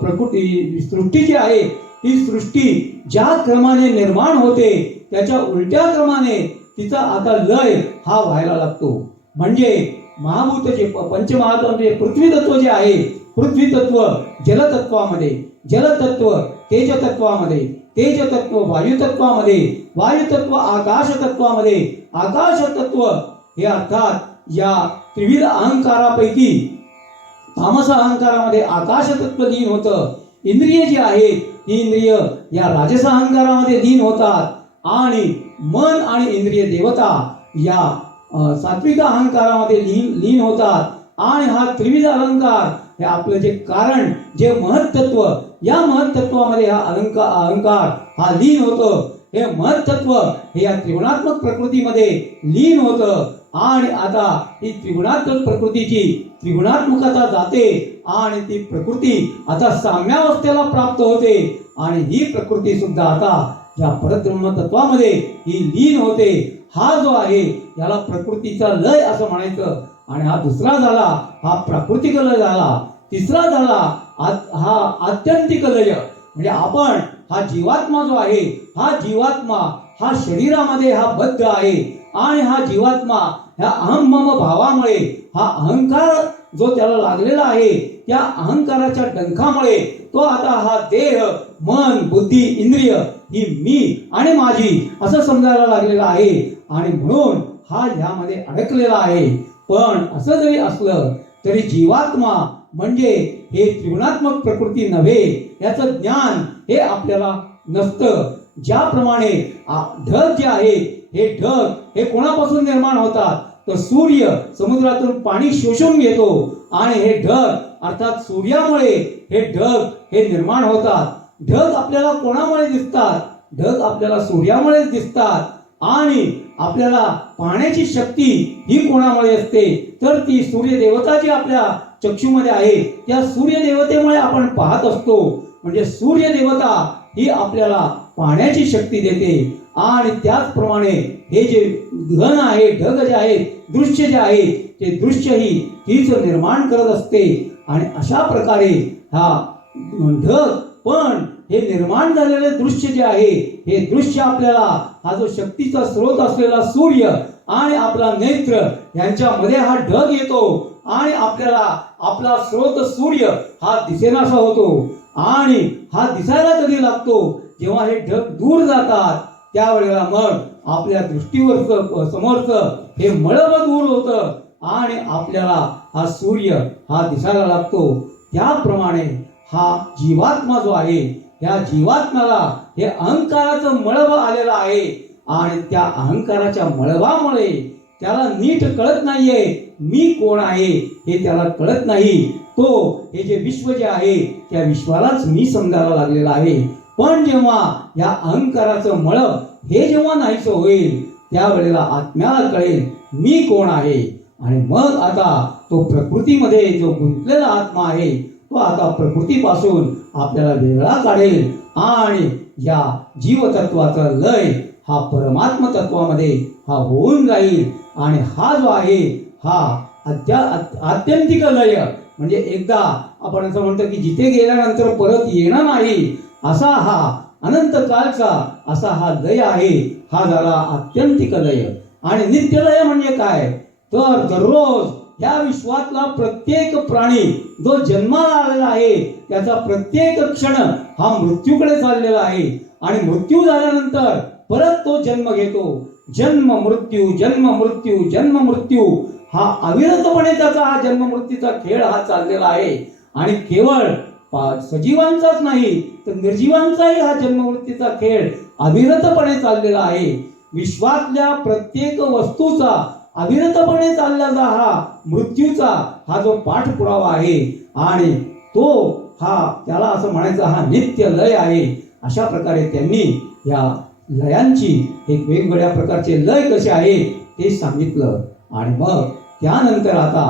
प्रकृती सृष्टी जी आहे ही सृष्टी ज्या क्रमाने निर्माण होते त्याच्या उलट्या क्रमाने तिचा आता लय हा व्हायला लागतो. म्हणजे महाभूत जे पंचमहाभूत पृथ्वी तत्व जे आहे, पृथ्वी तत्व जलतत्वामध्ये, जलतत्व तेजतत्वामध्ये, तेजतत्व वायुतत्वामध्ये, वायुतत्व आकाशतत्वामध्ये, आकाशतत्व हे अर्थात या त्रिविध अहंकारापैकी तामस अहंकारामध्ये आकाश तत्व लीन होतं. इंद्रिय जी आहेत ही इंद्रिय या राजस अहंकारामध्ये लीन होतात आणि मन आणि इंद्रिय देवता या सात्विक अहंकारामध्ये लीन होतात. आणि हा त्रिविध अहंकार हे आपलं जे कारण जे महत्त्व या महत्त्वामध्ये हा अहंकार हा लीन होतो. हे महत्त्व हे या त्रिगुणात्मक प्रकृतीमध्ये लीन होतं आणि आता ही त्रिगुणात्मक प्रकृतीची त्रिगुणात्मकता जाते आणि ती प्रकृती आता साम्यावस्थेला प्राप्त होते आणि ही प्रकृती सुद्धा आता या परब्रह्म तत्वामध्ये ही लीन होते. हा जो आहे याला प्रकृतीचा लय असं म्हणायचं. आणि हा दुसरा झाला हा प्राकृतिक लय झाला. तिसरा झाला हा आत्यंतिक लय. म्हणजे आपण हा जीवात्मा जो आहे हा जीवात्मा हा शरीरामध्ये हा बद्ध आहे आणि हा जीवात्मा ह्या अहम मम भावामुळे हा अहंकार जो त्याला लागलेला आहे त्या अहंकाराच्या डंखामुळे तो आता हा देह मन बुद्धी इंद्रिय ही मी आणि माझी असं समजायला लागलेला आहे आणि म्हणून हा ह्यामध्ये अडकलेला आहे. पण असं जरी असलं तरी जीवात्मा म्हणजे हे त्रिगुणात्मक प्रकृती नव्हे याचं ज्ञान हे आपल्याला नसतं. ज्याप्रमाणे ढग जे आहे हे ढग हे कोणापासून निर्माण होतात तर सूर्य समुद्रातून पाणी शोषून घेतो आणि हे ढग अर्थात सूर्यामुळे हे ढग हे निर्माण होतात. ढग आपल्याला कोणामुळे दिसतात? ढग आपल्याला सूर्यामुळेच दिसतात. आणि आपल्याला पाहण्याची शक्ती ही कोणामुळे असते तर ती सूर्यदेवता जी आपल्या चक्षुमध्ये आहे त्या सूर्यदेवतेमुळे आपण पाहत असतो. म्हणजे सूर्यदेवता ही आपल्याला पाहण्याची शक्ती देते. आणि त्याचप्रमाणे हे जे घन आहे ढग जे आहे दृश्य जे आहे ते दृश्य हीच निर्माण करत असते. आणि अशा प्रकारे हा ढग पण हे निर्माण झालेले दृश्य जे आहे हे दृश्य आपल्याला हा जो शक्तीचा स्रोत असलेला सूर्य आणि आपला नेत्र यांच्यामध्ये हा ढग येतो आणि आपल्याला आपला स्रोत सूर्य हा दिसेनासा होतो. आणि हा दिसायला कधी लागतो जेव्हा हे ढग दूर जातात त्यावेळेला मग आपल्या दृष्टीवरचं समोरचं हे मळब दूर होतं आणि आपल्याला हा सूर्य हा दिसायला लागतो. त्याप्रमाणे हा जीवात्मा जो आहे या जीवात्म्याला हे अहंकाराचं मळब आलेलं आहे आणि त्या अहंकाराच्या मळबामुळे त्याला नीट कळत नाहीये मी कोण आहे हे त्याला कळत नाही. तो हे जे विश्व जे आहे त्या विश्वालाच मी समजायला लागलेला आहे. पण जेव्हा या अहंकाराचं मळब हे जेव्हा नाहीसं होईल त्यावेळेला आत्म्याला कळेल मी कोण आहे. आणि मग आता तो प्रकृतीमध्ये जो गुंतलेला आत्मा आहे तो आता प्रकृतीपासून आपल्याला वेगळा काढेल आणि या जीवतत्वाचा लय हा परमात्म तत्वामध्ये हा होऊन जाईल. आणि हा जो आहे हा आत्यंतिक लय म्हणजे एकदा आपण असं म्हणतो की जिथे गेल्यानंतर परत येणार नाही असा हा अनंत कालचा असा हा लय आहे. हा झाला आत्यंतिक लय. आणि नित्यलय म्हणजे काय तर दररोज या विश्वातला प्रत्येक प्राणी जो जन्माला आलेला आहे त्याचा प्रत्येक क्षण हा मृत्यूकडे चाललेला आहे. आणि मृत्यू झाल्यानंतर परत तो जन्म घेतो. जन्म मृत्यू जन्म मृत्यू जन्म मृत्यू हा अविरतपणे त्याचा हा जन्म मृत्यूचा खेळ हा चाललेला आहे. आणि केवळ सजीवांचाच नाही तर निर्जीवांचाही हा जन्म मृत्यूचा खेळ अविरतपणे चाललेला आहे. विश्वातल्या प्रत्येक वस्तूचा अविरतपणे चाललेला हा मृत्यूचा हा जो पाठपुरावा आहे आणि तो हा त्याला असं म्हणायचा हा नित्य लय आहे. अशा प्रकारे त्यांनी या लयांची एक वेगवेगळ्या प्रकारचे लय कसे आहे ते सांगितलं. आणि मग त्यानंतर आता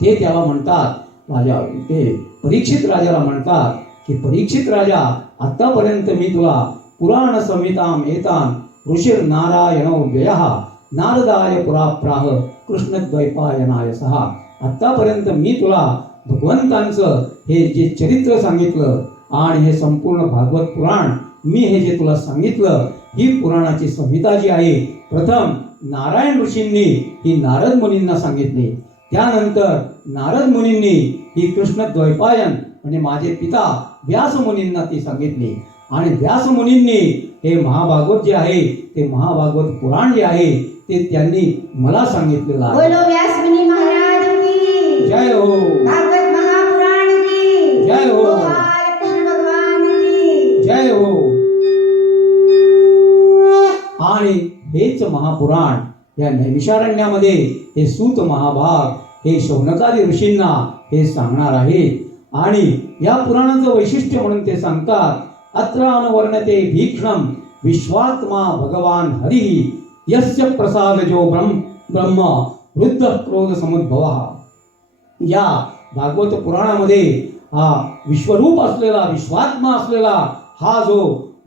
ते त्याला म्हणतात राजा ते परीक्षित राजाला म्हणतात की परीक्षित राजा आतापर्यंत मी तुला पुराण संहिताम एतान ऋषिर नारायणो व्ययः नारदाय पुराप्राह कृष्णद्वैपायनाय सहा. आतापर्यंत मी तुला भगवंतांचं हे जे चरित्र सांगितलं आणि हे संपूर्ण भागवत पुराण मी हे जे तुला सांगितलं ही पुराणाची संहिता जी आहे प्रथम नारायण ऋषींनी ही नारद मुनींना सांगितली. त्यानंतर नारद मुनींनी ही कृष्णद्वैपायन म्हणजे माझे पिता व्यास मुनींना ती सांगितली. आणि व्यास मुनींनी हे महाभागवत जे आहे ते महाभागवत पुराण जे आहे ते त्यांनी मला सांगितलेलं आहे. बोलो व्यास मुनी महाराज की जय हो. भागवत महापुराण की जय हो. गोपाल कृष्ण भगवान की जय हो. आणि हेच महापुराण या नैमिषारण्यामध्ये हे सूत महाभाग हे शौनकादी ऋषींना हे सांगणार आहेत. आणि या पुराणाचं वैशिष्ट्य म्हणून ते सांगतात अत्र अनुवर्णते भीक्ष्णम विश्वात्मा भगवान हरी यस्य प्रसादजो ब्रह्म वृद्ध क्रोध समुद्भव। या भागवत पुराणामध्ये हा विश्वरूप असलेला विश्वात्मा असलेला हा जो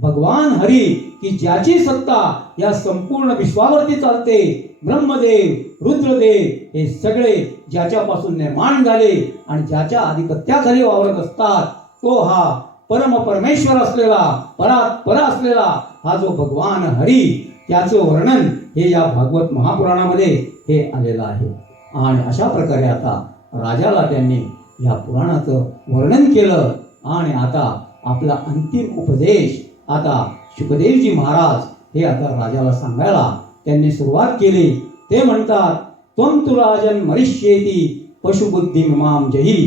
भगवान हरी की ज्याची सत्ता या संपूर्ण विश्वावरती चालते, ब्रह्मदेव रुद्रदेव हे सगळे ज्याच्यापासून निर्माण झाले आणि ज्याच्या आधिपत्याखाली वावरत असतात, तो हा परम परमेश्वर असलेला परात्पर असलेला हा जो भगवान हरी, त्याचं वर्णन हे या भागवत महापुराणामध्ये हे आलेलं आहे। आणि अशा प्रकारे आता राजाला त्यांनी या पुराणाचं वर्णन केलं आणि आता आपला अंतिम उपदेश आता शुकदेवजी महाराज हे आता राजाला सांगायला त्यांनी सुरुवात केली। ते म्हणतात, त्वं तु राजन् मरिष्येति पशुबुद्धिमिमां जहि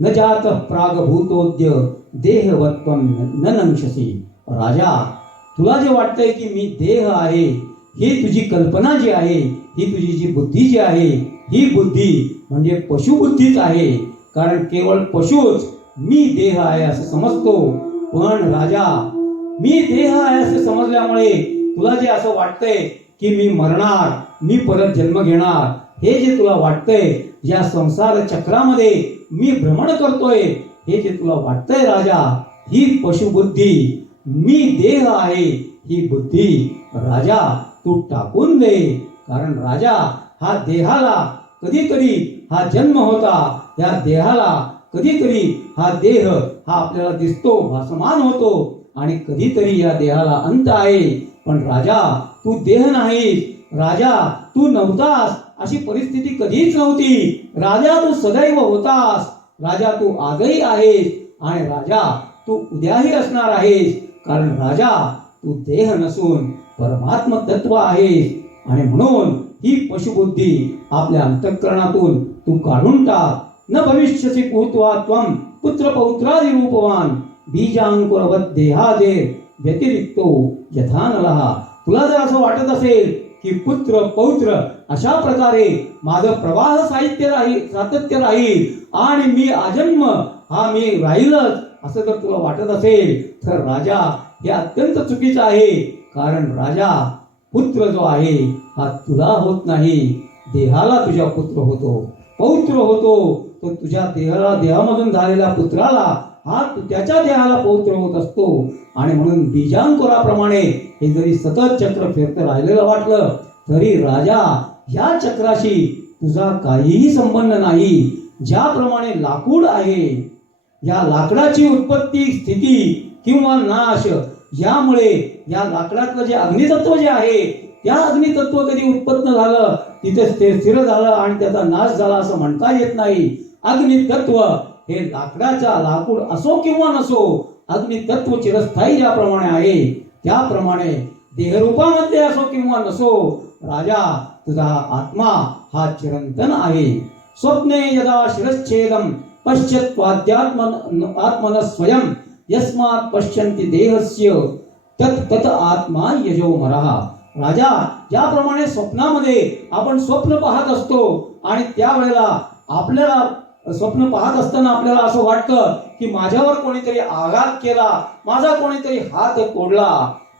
न जातः प्रागभूतोद्य देहवत्वं न नंक्षसी। राजा, तुला जे वाटतंय की मी देह आहे, ही तुझी कल्पना जी आहे, ही तुझी जी बुद्धी जी आहे, ही बुद्धी म्हणजे पशुबुद्धीच आहे। कारण केवळ पशुच मी देह आहे असं समजतो। पण राजा, मी देह आहे असे समजल्यामुळे तुला जे असं वाटतंय की मी मरणार, मी परत जन्म घेणार, हे जे तुला वाटतंय, या संसार चक्रामध्ये मी भ्रमण करतोय, हे जे तुला वाटतंय राजा, ही पशुबुद्धी, मी देह आहे ही बुद्धी राजा तू टाकून दे। कारण राजा, हा देहाला कधीतरी हा जन्म होता, या देहाला कधीतरी हा देह हा आपल्याला दिसतो, भासमान होतो आणि कधीतरी या देहाला अंत आहे। पण राजा, तू देह नाहीस, राजा तू नव्हतास, अशी परिस्थिती कधीच नव्हती। राजा तू सदैव होतास, राजा तू आजही आहेस आणि राजा तू उद्याही असणार आहेस। कारण राजा तू देह नसून परमात्म तत्व आहेस आणि म्हणून ही पशुबुद्धी आपल्या अंतःकरणातून तू काढून टाक। न भविष्यसि भूत्वा त्वं पुत्र पौत्रादि रूपवान बीजांकुरवत देहादे व्यतिरिक्तो यथा नलः। तुला जर असं वाटत असेल की पुत्र पौत्र अशा प्रकारे माझं प्रवाह सातत्य राहील आणि मी आजन्म हा मी राहीलच, असं जर तुला वाटत असेल तर राजा हे अत्यंत चुकीचं आहे। कारण राजा, पुत्र जो आहे हा तुला होत नाही, देहाला तुझ्या पुत्र होतो, पौत्र होतो, तो तुझ्या देहामधून झालेल्या पुत्राला हा त्याच्या देहाला पौत्र होत असतो। आणि म्हणून बीजांकुराप्रमाणे हे जरी सतत चक्र फिरतं राहिलेलं वाटलं तरी राजा, या चक्राशी तुझा काहीही संबंध नाही। ज्याप्रमाणे लाकूड आहे, या लाकडाची उत्पत्ती, स्थिती किंवा नाश, यामुळे या लाकडातलं जे अग्नितत्व जे आहे, त्या अग्नितत्व कधी उत्पन्न झालं तिथे स्थिर झालं आणि त्याचा नाश झाला असं म्हणता येत नाही। अग्नितत्व हे लाकूड असो किंवा नसो, अग्नितत्व चिरस्थायी ज्याप्रमाणे आहे त्याप्रमाणे देहरूपामध्ये असो किंवा नसो, राजा तुझा आत्मा हा चिरंतन आहे। स्वप्ने यदा शिरच्छेदम पश्यत्वाद्यात्मन स्वयं यस्मात् पश्यन्ति देहस्य तत् आत्मा यजोमरः। राजा, ज्याप्रमाणे स्वप्नामध्ये आपण स्वप्न पाहत असतो आणि त्यावेळेला आपल्याला स्वप्न पाहत असताना आपल्याला असं वाटतं की माझ्यावर कोणीतरी आघात केला, माझा कोणीतरी हात तोडला,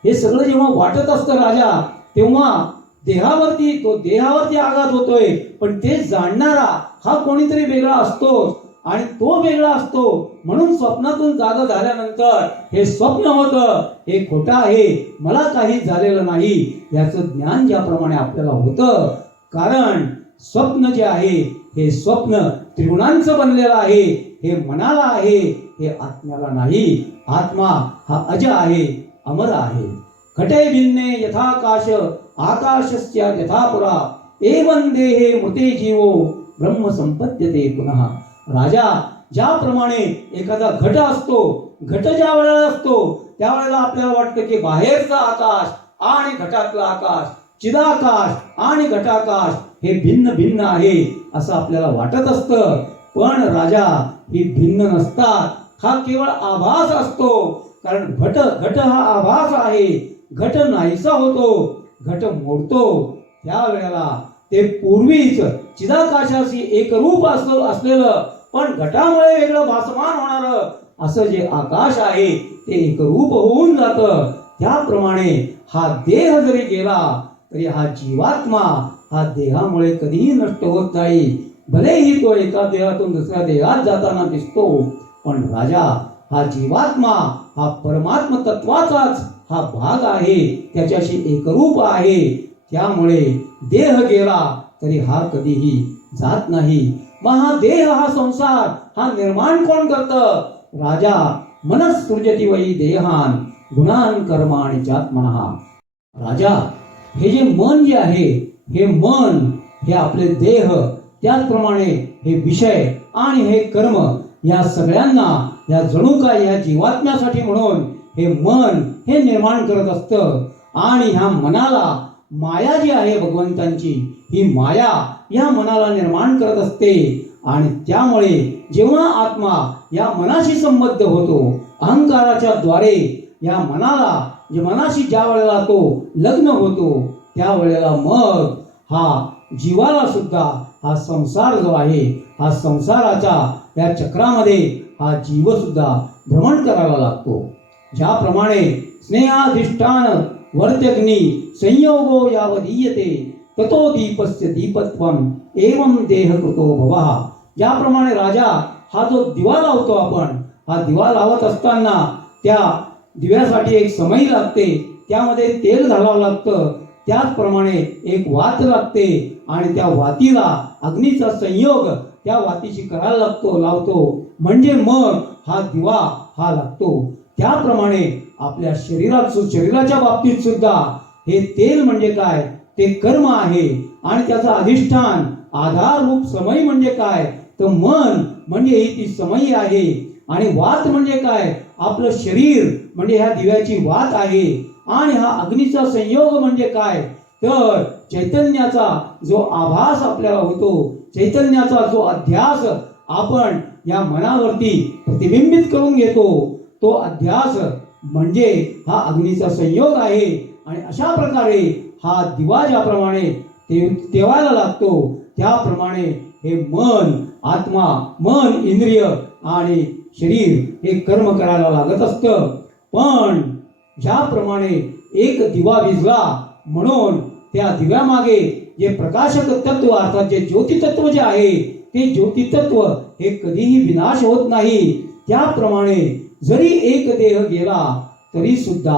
हे सगळं जेव्हा वाटत असतं राजा, तेव्हा देहावरती आघात होतोय, पण ते जाणणारा हा कोणीतरी वेगळा असतो आणि तो वेगळा असतो। म्हणून स्वप्नातून जागा झाल्यानंतर हे स्वप्न होतं, हे खोटं आहे, मला काही झालेलं नाही, याचं ज्ञान ज्याप्रमाणे आपल्याला होतं। कारण स्वप्न जे आहे हे स्वप्न त्रिगुणांचं बनलेलं आहे, हे मनाला आहे, हे आत्म्याला नाही। आत्मा हा अज आहे, अमर आहे। घटे भिन्ने यथाकाश आकाशस्य यथापुरा एवं देहे मृते जीवो ब्रह्म संपद्यते पुनः। राजा, ज्याप्रमाणे एखादा घट असतो, घट ज्या वेळेला असतो त्यावेळेला आपल्याला वाटतं की बाहेरचा आकाश आणि घटातला आकाश, चिदाकाश आणि घटाकाश हे भिन्न भिन्न आहे असं आपल्याला वाटत असतं। पण राजा, ही भिन्न नसतात, हा केवळ आभास असतो। कारण घट हा आभास आहे, घट नाहीसा होतो, घट मोडतो, त्यावेळेला ते पूर्वीच चिदाकाशाशी एकरूप असलेलं पण घटामुळे वेगळं भासमान होणारं असं जे आकाश आहे ते एकरूप होऊन जातं। त्याप्रमाणे हा देह जरी गेला तरी हा जीवात्मा हा देहामुळे कधीही नष्ट होत नाही. भलेही तो एका देहातून दुसऱ्या देहात जाताना दिसतो, पण राजा हा जीवात्मा हा परमात्म तत्वाचाच हा भाग आहे, त्याच्याशी एकरूप आहे. त्यामुळे देह गेला तरी हा कधीही जात नाही. मग हा देह हा संसार हा निर्माण कोण करतं? राजा मनस्सृजती वै देहान गुणान कर्माणि चात्मनः. राजा हे जे मन जे आहे, हे मन हे आपले देह, त्याचप्रमाणे हे विषय आणि हे कर्म या सगळ्यांना या जणू काय या जीवात्म्यासाठी म्हणून हे मन हे निर्माण करत असतं. आणि ह्या मनाला माया जी आहे भगवंतांची, ही माया या मनाला निर्माण करत असते. आणि त्यामुळे जेव्हा आत्मा या मनाशी संबद्ध होतो अहंकाराच्या द्वारे, या मनाशी ज्या वेळेला तो लग्न होतो, त्यावेळेला मग हा जीवाला सुद्धा हा संसार जो आहे, हा संसाराचा या चक्रामध्ये हा जीव सुद्धा भ्रमण करायला लागतो. ज्याप्रमाणे स्नेहाधिष्ठान वर्त्यग्नी संयोगो यावदीयते ततो दीपस्य दीपत्वम एवं देह कृतो भवः. ज्याप्रमाणे राजा हा जो दिवा लावतो आपण, हा दिवा लावत असताना त्या दिव्यासाठी एक समई लागते, त्यामध्ये तेल घालावं लागतं. त्याचप्रमाणे एक वात लागते आणि त्या वातीला अग्नीचा संयोग त्या वातीशी करायला लावतो, म्हणजे मग हा दिवा हा लागतो. त्याप्रमाणे आपल्या शरीराच्या बाबतीत सुद्धा हे तेल म्हणजे काय? ते कर्म आहे. आणि त्याचा अधिष्ठान आधाररूप समई म्हणजे काय? तर मन म्हणजे ही ती समई आहे. आणि वात म्हणजे काय? आपलं शरीर म्हणजे ह्या दिव्याची वात आहे. आणि हा अग्नीचा संयोग म्हणजे काय? तर चैतन्याचा जो आभास आपल्याला होतो, चैतन्याचा जो अध्यास आपण या मनावरती प्रतिबिंबित करून घेतो, तो अध्यास म्हणजे हा अग्नीचा संयोग आहे. आणि अशा प्रकारे हा दिवा ज्याप्रमाणे तेवायला लागतो, त्याप्रमाणे हे मन, आत्मा, मन, इंद्रिय आणि शरीर हे कर्म करायला लागत असतं. पण ज्याप्रमाणे एक दिवा विझला म्हणून त्या दिव्यामागे जे प्रकाशक तत्व अर्थात जे ज्योती तत्व जे आहे, ते ज्योती तत्व हे कधीही विनाश होत नाही. त्याप्रमाणे जरी एक देह गेला तरी सुद्धा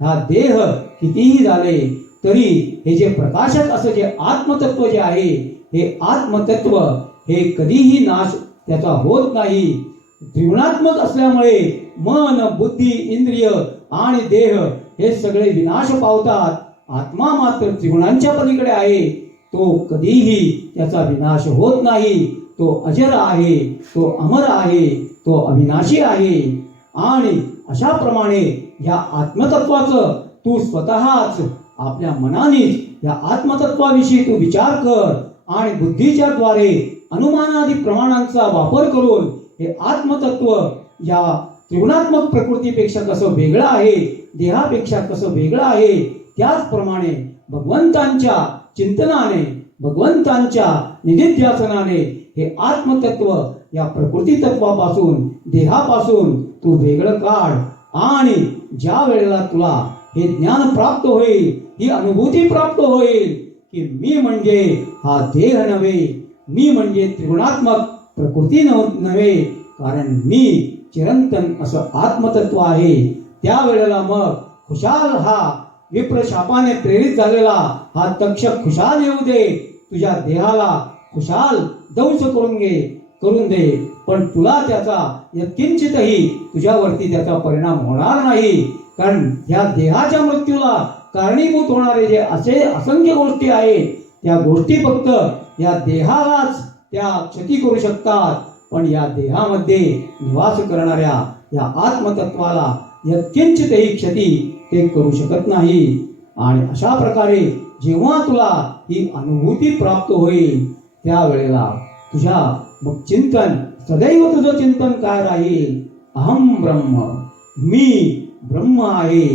हा देह कितीही झाले तरी हे जे प्रकाशक असं जे आत्मतत्व जे आहे, हे आत्मतत्व हे कधीही नाश त्याचा होत नाही. त्रिगुणात्मक असल्यामुळे मन, बुद्धी, इंद्रिय आणि देह हे सगळे विनाश पावतात. आत्मा मात्र त्रिगुणांच्या पलीकडे आहे, तो कधीही त्याचा विनाश होत नाही. तो अजर आहे, तो अमर आहे, तो अविनाशी आहे. आणि अशा प्रमाणे या आत्मतत्वाचं तू स्वतःच आपल्या मनानेच या आत्मतत्वाविषयी तू विचार कर आणि बुद्धीच्या द्वारे अनुमानादी प्रमाणांचा वापर करून हे आत्मतत्व या त्रिगुणात्मक प्रकृतीपेक्षा कसं वेगळं आहे, देहापेक्षा कसं वेगळं आहे, त्याचप्रमाणे भगवंतांच्या चिंतनाने, भगवंतांच्या निधिध्यासनाने हे आत्मतत्व या प्रकृती तत्वापासून, देहापासून तू वेगळं काढ. आणि ज्या वेळेला तुला हे ज्ञान प्राप्त होईल, ही अनुभूती प्राप्त होईल की मी म्हणजे हा देह नव्हे, मी म्हणजे त्रिगुणात्मक प्रकृती नव्हे, कारण मी चिरंतन असं आत्मतत्व आहे. त्यावेळेला मग खुशाल हा विप्रशापाने प्रेरित झालेला हा तक्षक खुशाल येऊ दे, तुझ्या देहाला खुशाल दंश करून दे, पण तुला त्याचा यत्किंचितही तुझ्यावरती त्याचा परिणाम होणार नाही. कारण ह्या देहाच्या मृत्यूला कारणीभूत होणारे जे असे असंख्य गोष्टी आहेत, त्या गोष्टी फक्त या देहालाच त्या क्षती करू शकतात, पण या देहामध्ये निवास करणाऱ्या या आत्मतत्वाला यत्किंचितही क्षती ते करू शकत नाही. आणि अशा प्रकारे जेव्हा तुला ही अनुभूती प्राप्त होईल, त्यावेळेला तुझ्या मग चिंतन सदैव तुझं चिंतन काय राहील? अहम ब्रह्म, मी ब्रह्म आहे,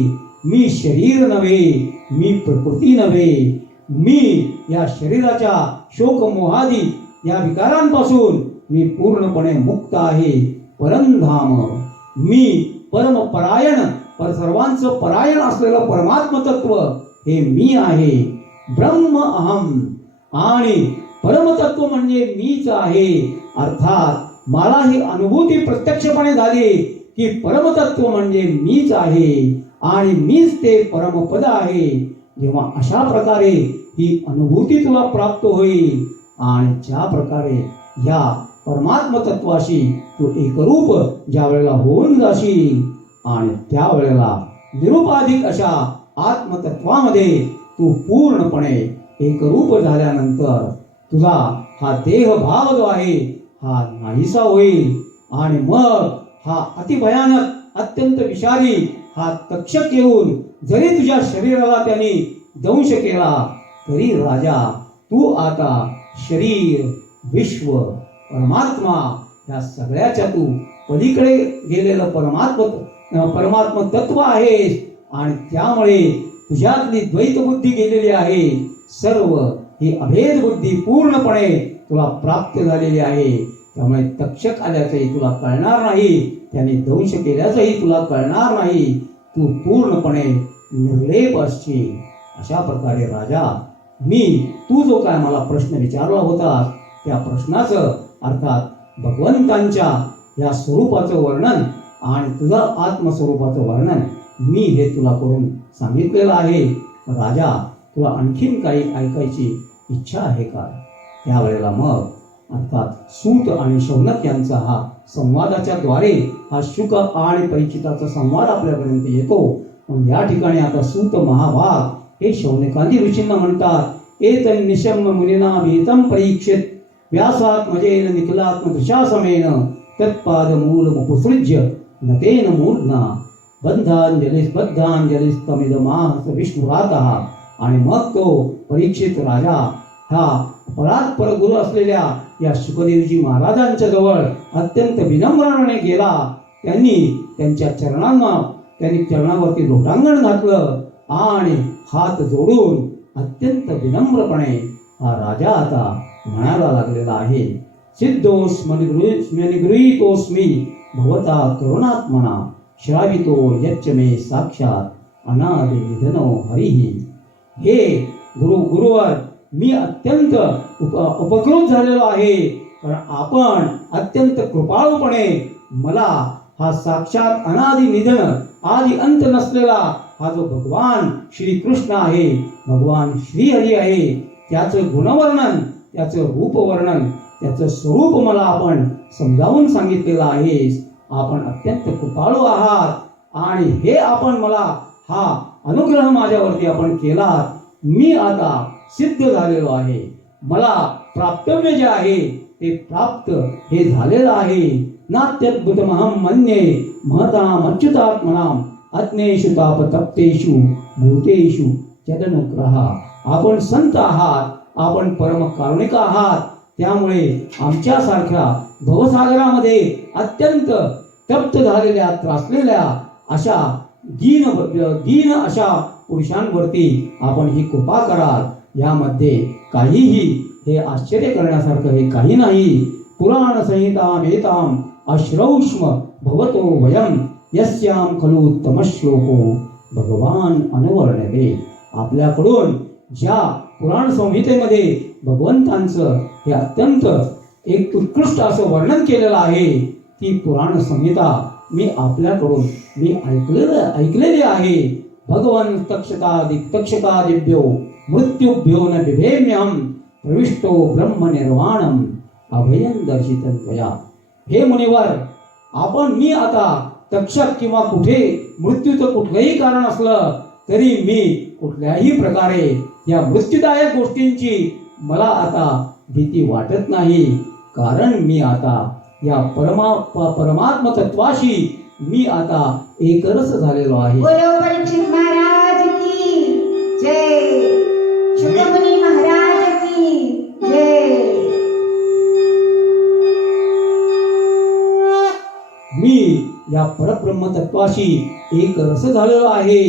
मी शरीर नव्हे, मी प्रकृती नव्हे, मी या शरीराच्या शोक मोहादी या विकारांपासून मी पूर्णपणे मुक्त आहे. परमधाम, मी परमपरायण सर्वांचं परायण असलेलं परमात्म तत्व हे मी आहे. ब्रह्म अहम. आणि परमतत्व म्हणजे मीच आहे. अर्थात मला ही अनुभूती प्रत्यक्षपणे झाली की परमतत्व म्हणजे मीच आहे आणि मीच ते परमपद आहे. जेव्हा अशा प्रकारे ही अनुभूती तुला प्राप्त होईल आणि ज्या प्रकारे या परमात्म तत्वाशी तू एकरूप ज्या वेळेला होऊन जाशील आणि त्यावेळेला निरुपाधिक अशा आत्मतत्वामध्ये तू पूर्णपणे एकरूप झाल्यानंतर तुझा हा देहभाव जो आहे हा नाहीसा होईल आणि मग हा अतिभयानक अत्यंत विषारी हा तक्षक येऊन जरी तुझ्या शरीराला त्यांनी दंश केला तरी राजा तू आता शरीर विश्व परमात्मा या सगळ्याच्या तू पलीकडे गेलेलं परमात्म तत्व आहेस आणि त्यामुळे तुझ्यातली द्वैत बुद्धी गेलेली आहे. सर्व ही अभेद बुद्धी पूर्णपणे तुला प्राप्त झालेली आहे. त्यामुळे तक्षक आल्याचंही तुला कळणार नाही, त्याने दंश केल्याचंही तुला कळणार नाही. तू पूर्णपणे निर्लेप असशील. अशा प्रकारे राजा तू जो काय मला प्रश्न विचारला होता त्या प्रश्नाचं अर्थात भगवंतांच्या या स्वरूपाचं वर्णन आणि तुझं आत्मस्वरूपाचं वर्णन मी हे तुला करून सांगितलेलं आहे. राजा तुला आणखीन काही ऐकायची इच्छा आहे का? त्यावेळेला मग अर्थात सूत आणि शौनक यांचा हा संवादाच्या द्वारे हा शुक आणि परीक्षिताचा संवाद आपल्यापर्यंत येतो. पण या ठिकाणी आता सूत महाभाग हे शौनकादी ऋषींना म्हणतात, एतन् निशम्य मुनिना भीतं परीक्षित व्यासात्मजेन निखिलात्मदृशासमेन तत्पादमूलमुपसृज्य न तेन मूर्ध्ना बद्धांजलिस्तमिदमाह विष्णुरातः. आणि मग तो परीक्षित राजा हा परात्पर गुरु असलेल्या या शुकदेवजी महाराजांच्या जवळ अत्यंत विनम्राने गेला. त्यांनी चरणावरती लोटांगण घातलं आणि हात जोडून अत्यंत विनम्रपणे हा राजा आता म्हणायला लागलेला आहे, सिद्धोस्मि गृहीतोस्मी भवता करुणात्मना श्रावितो यच्च मे साक्षात अनादि निधनो हरिही. हे गुरुवर मी अत्यंत उपकृत झालेलो आहे, कारण आपण अत्यंत कृपाळूपणे मला हा साक्षात अनादि निधन आदि अंत नसलेला हा जो भगवान श्री कृष्ण आहे, भगवान श्री हरी आहे, त्याचं गुणवर्णन, त्याचं रूपवर्णन, त्याचं स्वरूप मला आपण समजावून सांगितलेलं आहे. आपण अत्यंत कृपाळू आहात आणि हे आपण मला हा अनुग्रह माझ्यावरती आपण केला. मी आता सिद्ध झालेलो आहे. मला प्राप्तव्य जे आहे ते प्राप्त हे झालेलं आहे. नात्यद्भुतमहं मन्ये महताम अच्युतात्मनाम आत्मेषु तापतप्तेषु भूतेषु जगनुग्रह. आपण संत आहात, आपण परम कारुणिक आहात. त्यामुळे आमच्यासारख्या भवसागरामध्ये अत्यंत तप्त झालेल्या त्रासलेल्या अशा दीन अशा पुरुषांवरती आपण ही कृपा कराल. यामध्ये काहीही हे आश्चर्य करण्यासारखं हे काही नाही. पुराण संहिताम एताम अश्रौष्म भवतो वयम यस्याम खलु उत्तम श्लोको भगवान अनुवर्णवे. आपल्याकडून ज्या पुराण संहितेमध्ये भगवंतांचं हे अत्यंत एक उत्कृष्ट असं वर्णन केलेलं आहे, ती पुराण संहिता मी आपल्याकडून ऐकलेली आहे. भगवन् तक्षकादिभ्यो मृत्युभ्यो न बिभेम्यहं प्रविष्टो ब्रह्म निर्वाणम अभयं दर्शितं त्वया. हे मुनिवर, मी आता तक्षक किंवा कुठे मृत्यूचं कुठलंही कारण असलं तरी मी कुठल्याही प्रकारे या मृत्यूदायक गोष्टींची मला आता भीती वाटत नाही. कारण मी आता या परमात्म तत्वाशी मी आता एकरस झालेलो आहे. बोलो परीक्षित महाराज की जय, शुकमुनी महाराज की जय. मी या परब्रह्म तत्वाशी एकरस झालेलो आहे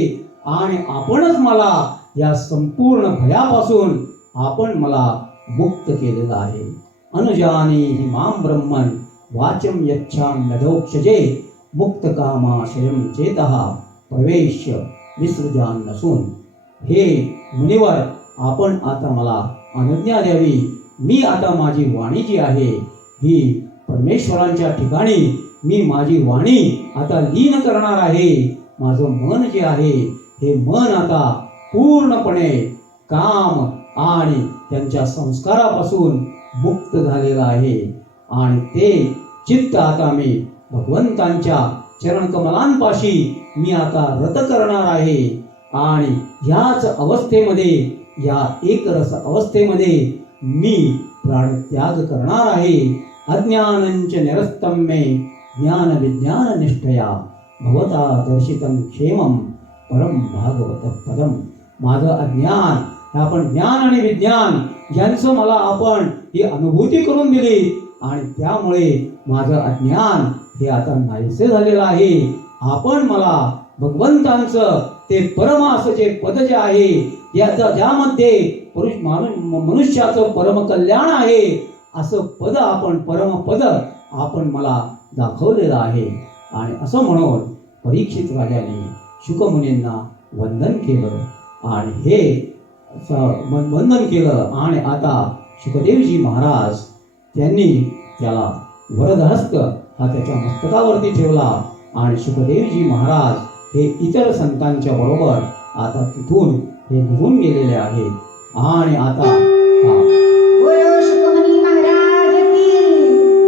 आणि आपणच मला या संपूर्ण भयापासून आपण मला मुक्त केलेलं आहे. अनुजानीहि मां ब्रह्मन् वाचं यच्छाम्यधोक्षजे मुक्त कामाशयं चेतः प्रवेश विसृजान नसून, हे मुनिवर, आपण आता मला अनुज्ञा द्यावी. मी आता माझी वाणी जी आहे ही परमेश्वरांच्या ठिकाणी मी माझी वाणी आता लीन करणार आहे. माझं मन जे आहे हे मन आता पूर्णपणे काम आणि त्यांच्या संस्कारापासून मुक्त झालेलं आहे. आणि ते चित्त आता मी भगवंतांच्या चरणकमलांपाशी मी आता रत करणार आहे. आणि ह्याच अवस्थेमध्ये, या एकरस अवस्थेमध्ये मी प्राणत्याग करणार आहे. अज्ञानंच निरस्तं मे ज्ञान विज्ञान निष्ठया भवता दर्शितं क्षेमं परम भागवत पदम. माझं अज्ञान, हे आपण ज्ञान आणि विज्ञान यांचं मला आपण ही अनुभूती करून दिली आणि त्यामुळे माझं अज्ञान हे आता नाहीसे झालेलं आहे. आपण मला भगवंतांचं ते परम असं जे पद जे आहे, ज्यामध्ये मनुष्याचं परम कल्याण आहे, असं पद आपण, परमपद आपण मला दाखवलेलं आहे. आणि असं म्हणून परीक्षित राजाने शुकमुनींना वंदन केलं आणि हे वंदन केलं. आणि आता शुकदेवजी महाराज त्यांनी त्याला वरदहस्त हा त्याच्या मस्तकावरती ठेवला आणि शुकदेवजी महाराज हे इतर संतांच्या बरोबर आता तिथून हे निघून गेलेले आहेत. आणि आता बोलो शुकमुनी महाराज की,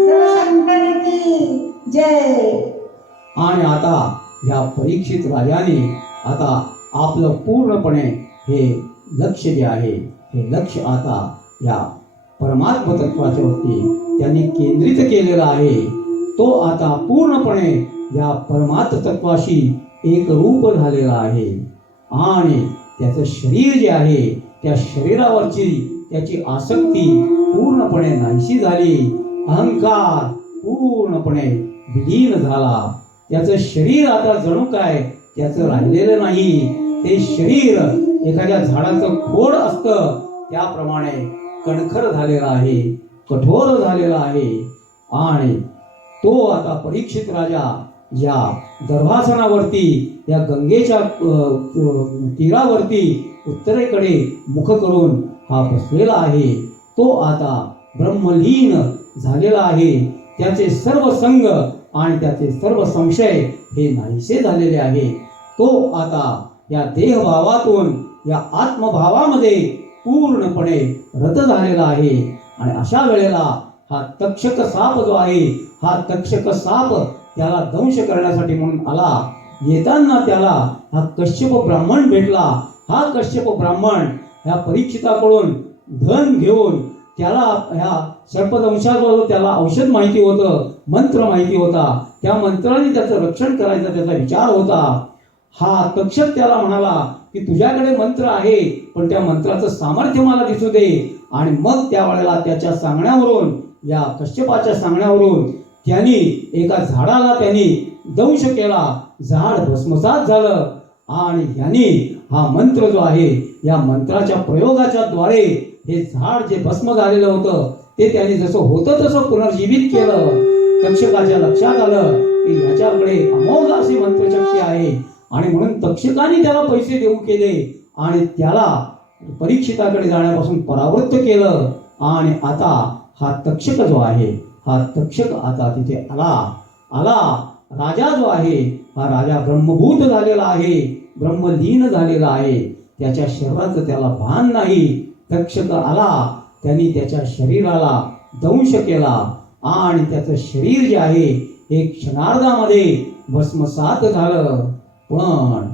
सर्व संतन की जय. आणि आता या परीक्षित राजाने आता आपलं पूर्णपणे हे लक्ष जे आहे हे लक्ष आता या परमात्म तत्वाच्या वरती त्यांनी केंद्रित केलेला आहे. तो आता पूर्णपणे या परमात्म तत्वाशी एक रूप झालेला आहे. आणि त्याचं शरीर जे आहे त्या शरीरावरची त्याची आसक्ती पूर्णपणे नाहीशी झाली. अहंकार पूर्णपणे विलीन झाला. त्याचं शरीर आता जणू काय त्याचं राहिलेलं नाही. ते शरीर एखाद्या झाडाचं खोड असतं त्याप्रमाणे कणखर झालेला आहे, कठोर झालेला आहे. आणि तो आता परीक्षित राजा या गर्भासनावरती, या गंगेच्या तीरावरती उत्तरेकडे मुख करून हा बसलेला आहे. तो आता ब्रह्मलीन झालेला आहे. त्याचे सर्व संग आणि त्याचे सर्व संशय हे नाहीसे झालेले आहे. तो आता या देहभावातून या आत्मभावामध्ये पूर्णपणे रत झालेला आहे. आणि अशा वेळेला हा तक्षक साप जो आहे, हा तक्षक साप त्याला दंश करण्यासाठी म्हणून आला. येताना त्याला हा कश्यप ब्राह्मण भेटला. हा कश्यप ब्राह्मण ह्या परीक्षिताकडून धन घेऊन त्याला ह्या सर्पदंशाबरोबर त्याला औषध माहिती होतं, मंत्र माहिती होता. त्या मंत्राने त्याचं रक्षण करायचा त्याचा विचार होता. हा तक्षक त्याला म्हणाला की तुझ्याकडे मंत्र आहे, पण त्या मंत्राचं सामर्थ्य मला दिसू दे. आणि मग त्यावेळेला त्याच्या सांगण्यावरून, या कश्यपाच्या सांगण्यावरून त्यांनी एका झाडाला त्यांनी दंश केला. झाड भस्मसात झालं. आणि ह्यांनी हा मंत्र जो आहे, या मंत्राच्या प्रयोगाच्या द्वारे हे झाड जे भस्म झालेलं होतं ते त्यांनी जसं होतं तसं पुनर्जीवित केलं. तक्षकाच्या लक्षात आलं की ह्याच्याकडे अमोघ अशी मंत्रशक्ती आहे. आणि म्हणून तक्षकाने त्याला पैसे देऊ केले आणि त्याला परीक्षिताकडे जाण्यापासून परावृत्त केलं. आणि आता हा तक्षक जो आहे, हा तक्षक आता तिथे आला. राजा जो आहे हा राजा ब्रह्मभूत झालेला आहे, ब्रह्मलीन झालेला आहे. त्याच्या शरीराचं त्याला भान नाही. तक्षक आला, त्यांनी त्याच्या शरीराला दंश केला आणि त्याचं शरीर जे आहे हे क्षणार्धामध्ये भस्मसात झालं. पण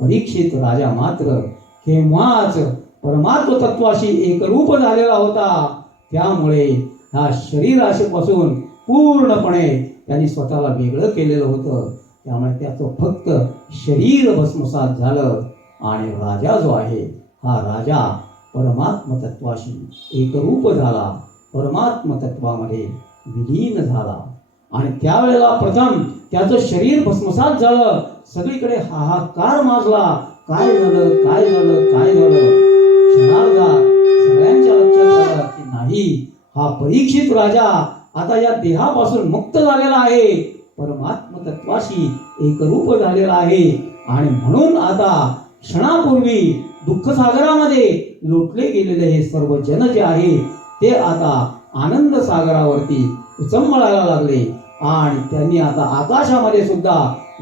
परीक्षित राजा मात्र केव्हाच परमात्म तत्वाशी एकरूप झालेला होता. त्यामुळे ह्या शरीरापासून पूर्णपणे त्यांनी स्वतःला वेगळं केलेलं होतं. त्यामुळे त्याचं फक्त शरीर भस्मसात झालं. आणि राजा जो आहे हा राजा परमात्म तत्वाशी एकरूप झाला, परमात्म तत्वामध्ये विलीन झाला. आणि त्यावेळेला प्रथम त्याचं शरीर भस्मसात झालं. सगळीकडे हाहाकार माजला. काय झालं, काय झालं, काय झालं. क्षणार्धात सगळ्यांच्या लक्षात आलं की नाही, हा परीक्षित राजा आता या देहापासून मुक्त झालेला आहे, परमात्म तत्वाशी एकरूप झालेला आहे. आणि म्हणून आता क्षणापूर्वी दुःखसागरामध्ये लोटले गेलेले हे सर्व जन जे आहे ते आता आनंद सागरावरती उचंबळायला लागले आणि त्यांनी आता आकाशामध्ये सुद्धा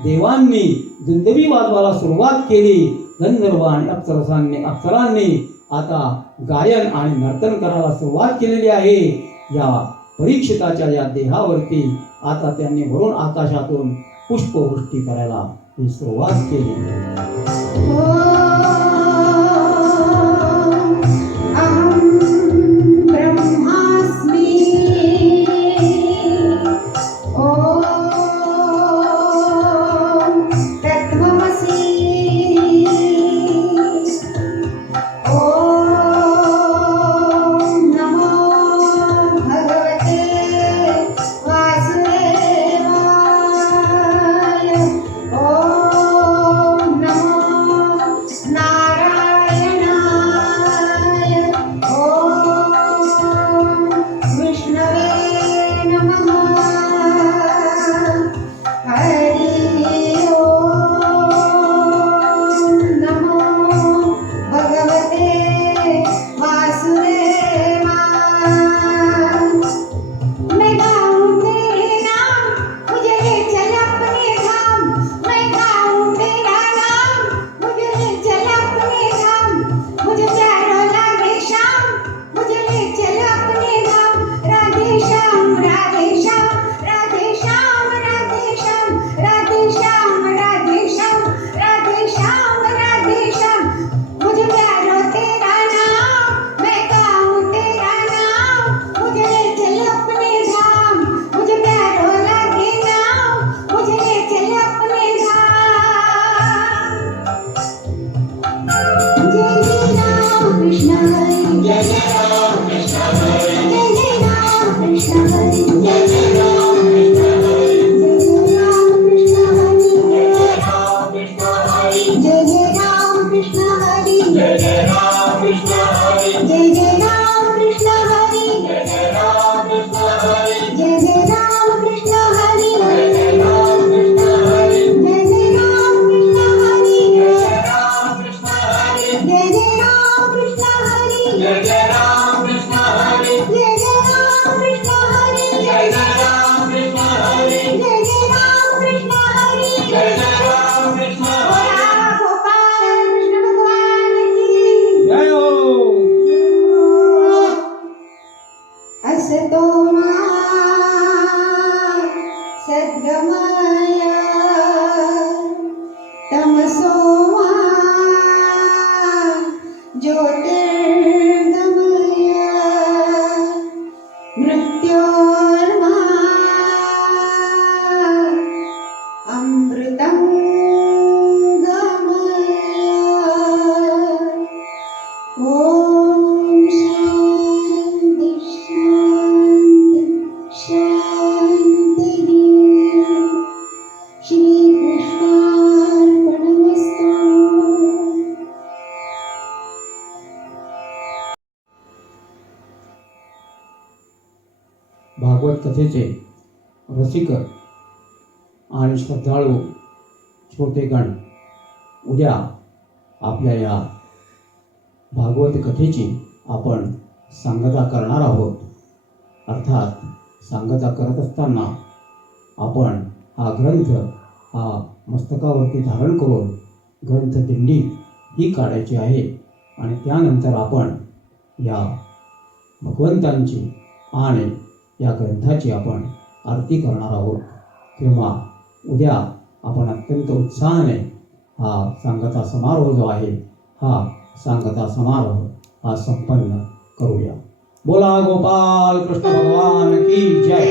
देवांनी दुंदुभी वाजवायला सुरुवात केली. गंधर्व आणि अप्सरांनी आता गायन आणि नर्तन करायला सुरुवात केलेली आहे. या परीक्षिताच्या या देहावरती आता त्यांनी वरून आकाशातून पुष्पवृष्टी करायला ही सुरुवात केली. अहं ब्रह्मास्मि ॐ तत्त्वमसि ॐ नमो भगवते वासुदेवाय ॐ नमो नारायणाय ॐ विष्णवे नमः हरि ॐ नमो भगवते वासुदेवाय मैं गाऊं तेरे नाम मुझे ले चल अपने धाम मैं गाऊं तेरा नाम मुझे ले चल अपने धाम मुझे प्यारा लागे श्याम मुझे ले चल अपने धाम राधे श्याम राधे श्याम राधे श्याम राधे श्याम राधे श्याम राधे श्याम राधे श्याम राधे श्याम मुझे प्यारा तेरा नाम मैं गाऊं तेरा नाम मुझे ले चल अपने धाम मुझे प्यारा लागे नाम मुझे ले चल अपने धाम जय जय राम कृष्ण हरि जय जय राम कृष्ण हरि जय जय राम कृष्ण हरि जय जय राम कृष्ण हरि जय जय राम कृष्ण हरि जय जय राम कृष्ण हरि जय जय राम कृष्ण हरि जय जय राम कृष्ण हरि जय जय राम कृष्ण हरि जय जय राम कृष्ण हरि जय जय राम कृष्ण हरि जय जय राम कृष्ण हरि जय जय राम कृष्ण हरि जय जय राम कृष्ण हरि जय जय राम कृष्ण हरि जय जय राम कृष्ण हरि जय जय राम कृष्ण हरि जय जय राम कृष्ण हरि गोपाल कृष्ण भगवान की जय हो. असतो मा सद्गमय तमसो मा ज्योतिर्गमय मृत्योर्मा अमृतं गमय ॐ शान्ति शान्ति शान्तिः श्रीकृष्णार्पणमस्तु. भागवत कथेचे रसिक आणि श्रद्धाळू श्रोतेगण, उद्या आपल्या या भागवत कथेची आपण सांगता करणार आहोत. अर्थात सांगता करत असताना आपण हा ग्रंथ हा मस्तकावरती धारण करून ग्रंथ दिंडी ही काढायची आहे आणि त्यानंतर आपण या भगवंतांची आणि या ग्रंथाची आपण आरती करणार आहोत. तेव्हा उद्या आपण अत्यंत उत्साहाने हा सांगता समारोह जो आहे हा सांगता समारोह हा संपन्न करूया. बोला गोपाल कृष्ण भगवान की जय.